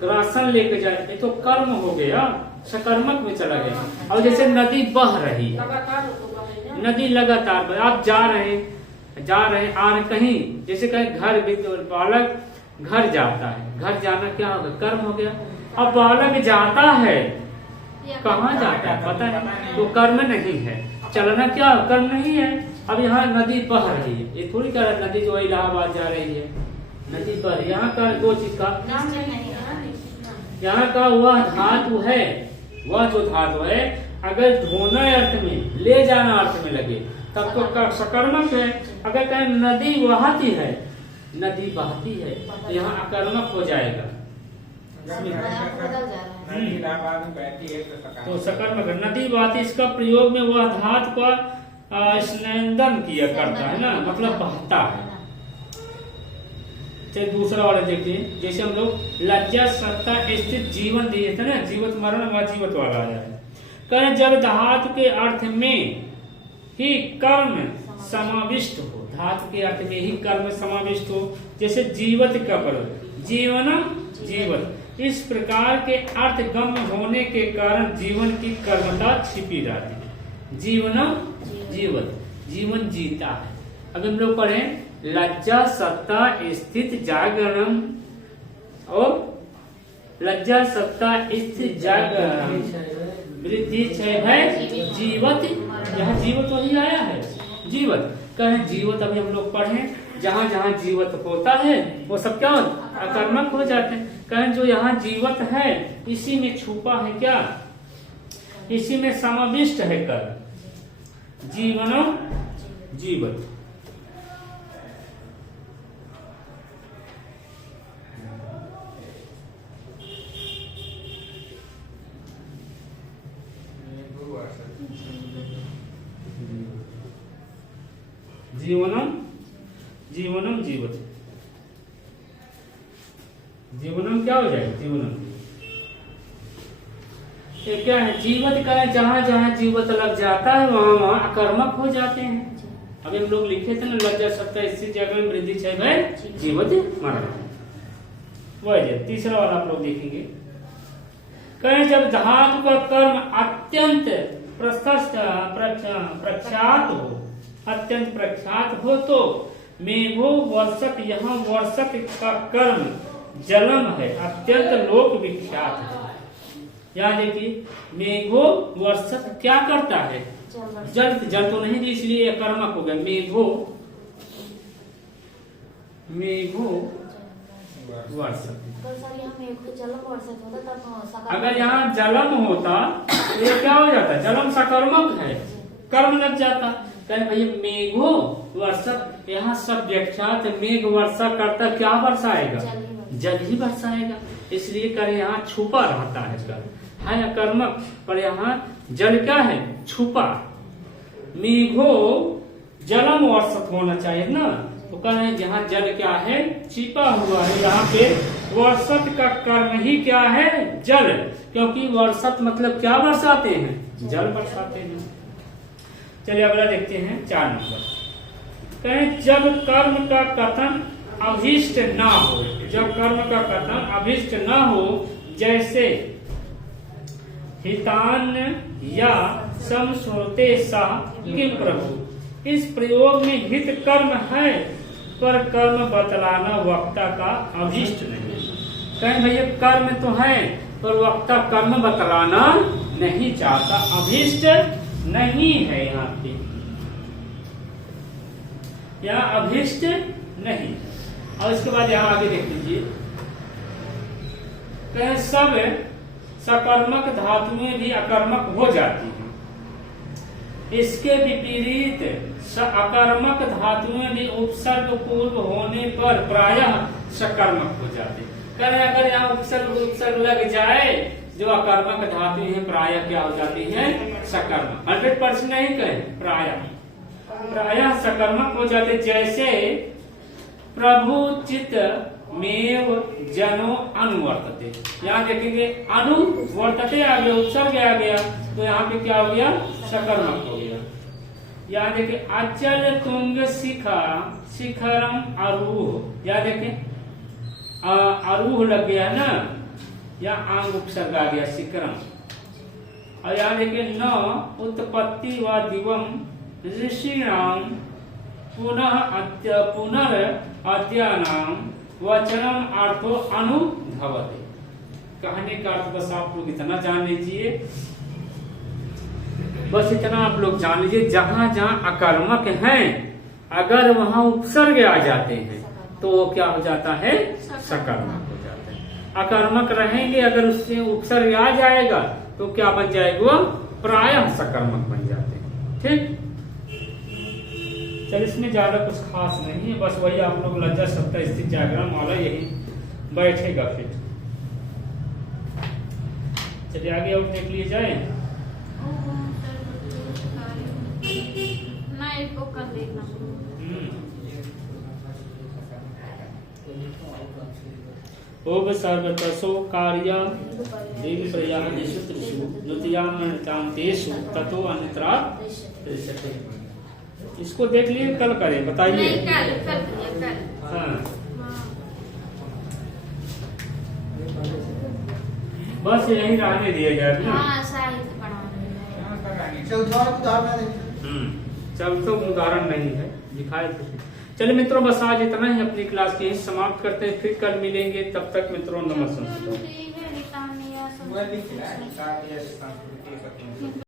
राशन लेके जा रहा है, तो कर्म हो गया, सकर्मक में चला गया। और जैसे नदी बह रही है, लगातार होगा है ना। नदी लगातार बह, आप जा रहे हैं आ रहे कहीं, जैसे कहीं घर बालक घर जाता है, घर जाना क्या होगा, कर्म हो गया। अब बालक जाता है, कहाँ जाता है पता है, तो कर्म नहीं है। चलना क्या कर्म नहीं है। अब यहाँ नदी बह रही है, ये थोड़ी कह रहा नदी जो इलाहाबाद जा रही है, नदी बह, यहाँ का दो चीज का, नाम नहीं है ना, निश्चित। यहाँ का वह धातु है, वह जो धातु है अगर ढोना अर्थ में, ले जाना अर्थ में लगे तब तो सकर्मक है। अगर कहें नदी बहाती है, नदी बहती है, तो यहाँ अकर्मक हो जाएगा। नदी इलाहाबाद में बहती है तो सकर्मक है। नदी बहती, इसका प्रयोग में वह धातु का स्नंदन किया करता है ना, मतलब बहता है। चलिए दूसरा वाला देखते हैं। जैसे हम लोग लज्जा सत्ता स्थित जीवन दिए थे ना, जीवत मरण व जीवत वाला आया है। कहें जब धातु के अर्थ में ही कर्म समाविष्ट हो, धातु के अर्थ में ही कर्म समाविष्ट हो, जैसे जीवत का प्रयोग, जीवनम जीवत, इस प्रकार के अर्थ गम्य होने के कारण जीवन की कर्मता छिपी रहती है। जीवनम जीवत, जीवन जीता है। अब हम लोग पढ़ें लज्जा सत्ता स्थित जागरणम, और लज्जा सत्ता स्थित जागरणम वृद्धि क्षय है जीवत, यहाँ जीवत वही आया है, जीवत। कहें जीवत, अभी हम लोग पढ़े जहाँ जहाँ जीवत होता है वो सब क्या अकर्मक हो जाते हैं। कहें जो यहाँ जीवत है इसी में छुपा है क्या, इसी में समाविष्ट है कर, जीवनम जीवत। जीवनम जीवनम जीवत, जीवनम क्या हो जाएगा, जीवनम ये क्या है, जीवत का है, जहाँ जहाँ जीवत लग जाता है वहाँ वहाँ अकर्मक हो जाते हैं। अभी हम लोग लिखे थे ना लज्जा सत्ता स्थित जागरण वृद्धि क्षय भय जीवत मरण, वह तीसरा वाला आप लोग देखेंगे। कहें जब धातु का कर्म अत्यंत प्रख्यात हो, अत्यंत प्रख्यात हो, तो मेघो वर्षक, यहाँ वर्षक का कर्म जलम है, अत्यंत लोक विख्यात है। यहाँ देखिए मेघो वर्षक क्या करता है, जल, जल तो नहीं दी इसलिए कर्मक हो गया। मेघो, मेघो वर्षक, अगर यहाँ जलम होता तो ये क्या हो जाता, जलम सकर्मक है, कर्म लग जाता। कहें भाई मेघो वर्षक, यहाँ सब व्याख्यात मेघ वर्षा करता, क्या बरसाएगा, जल ही बरसाएगा, इसलिए कर यहाँ छुपा रहता है, कर है अकर्मक, पर यहाँ जल क्या है, छुपा। मेघो जलम वर्षक होना चाहिए ना, तो कहें यहाँ जल क्या है, छिपा हुआ है। यहाँ पे वर्षक का कर्म ही क्या है, जल, क्योंकि वर्षक मतलब क्या बरसाते हैं, जल बरसाते हैं। चलिए अगला देखते हैं 4 नंबर। कहें जब कर्म का कथन अभिष्ट ना हो, जब कर्म का कथन अभिष्ट ना हो, जैसे हितान या समश्रुते सा किम प्रभु, इस प्रयोग में हित कर्म है पर कर्म बतलाना वक्ता का अभिष्ट नहीं। कहें भैया कर्म तो है पर वक्ता कर्म बतलाना नहीं चाहता, अभिष्ट नहीं है यहाँ पे। यहाँ अभिष्ट नहीं। और इसके बाद यहाँ आगे देख लीजिए, कहें सब सकर्मक धातुएं भी अकर्मक हो जाती हैं। इसके विपरीत अकर्मक धातुएं भी उपसर्ग पूर्व होने पर प्रायः सकर्मक हो जाते हैं। कहें अगर यहाँ उपसर्ग लग जाए, जो अकर्मक धातु है प्रायः क्या हो जाती है? सकर्मक। 100% नहीं कहें, प्रायः सकर्मक हो जाते। जैसे प्रभु चित मेव जनो अनुवर्तते, यहाँ देखेंगे अनुवर्तते आ गया, उपसर्ग आ गया, तो यहाँ पे क्या हो गया? सकर्मक हो गया। यहाँ देखे अचल तुंग शिखरम आरूह, यहाँ देखे आरूह लग गया है ना, यहाँ आंग उपसर्ग आ गया शिखरम। और यहाँ देखे न उत्पत्ति व दिवम ऋषिणाम पुनः अद्यानाम वचनम अर्थो अनुभवते। कहने का अर्थ बस आप लोग इतना जान लीजिए, बस इतना आप लोग जान लीजिए, जहां जहां अकर्मक हैं अगर वहां उपसर्ग आ जाते हैं तो वो क्या हो जाता है? सकर्मक हो जाता है। अकर्मक रहेंगे अगर उससे उपसर्ग आ जाएगा तो क्या बन जाएगा? वो प्रायः सकर्मक बन जाते हैं। ठीक, चल इसमें ज्यादा कुछ खास नहीं है, बस वही आप लोग लज्जा सत्ता स्थिति जागरण वाला यही बैठेगा। फिर चलिए आगे और देख लिए जाए। ना इसको कर देना। ओब सर्वतसो कार्य देवी प्रयाणेषु त्रिषु द्वितीयां तेषु ततो अन्यत्रा दृश्यते। इसको देख लिए, कल करें, बताइए। नहीं, कल। हाँ, बस यही रहने दिया जाए ना। हाँ, साहित्य पढ़ाने। चौथा उदाहरण देंगे। चल तो उदाहरण नहीं है, दिखाए थे। चलिए मित्रों, बस आज इतना ही अपनी क्लास की समाप्त करते हैं, फिर कल मिलेंगे। तब तक मित्रों नमस्कार। ठीक है,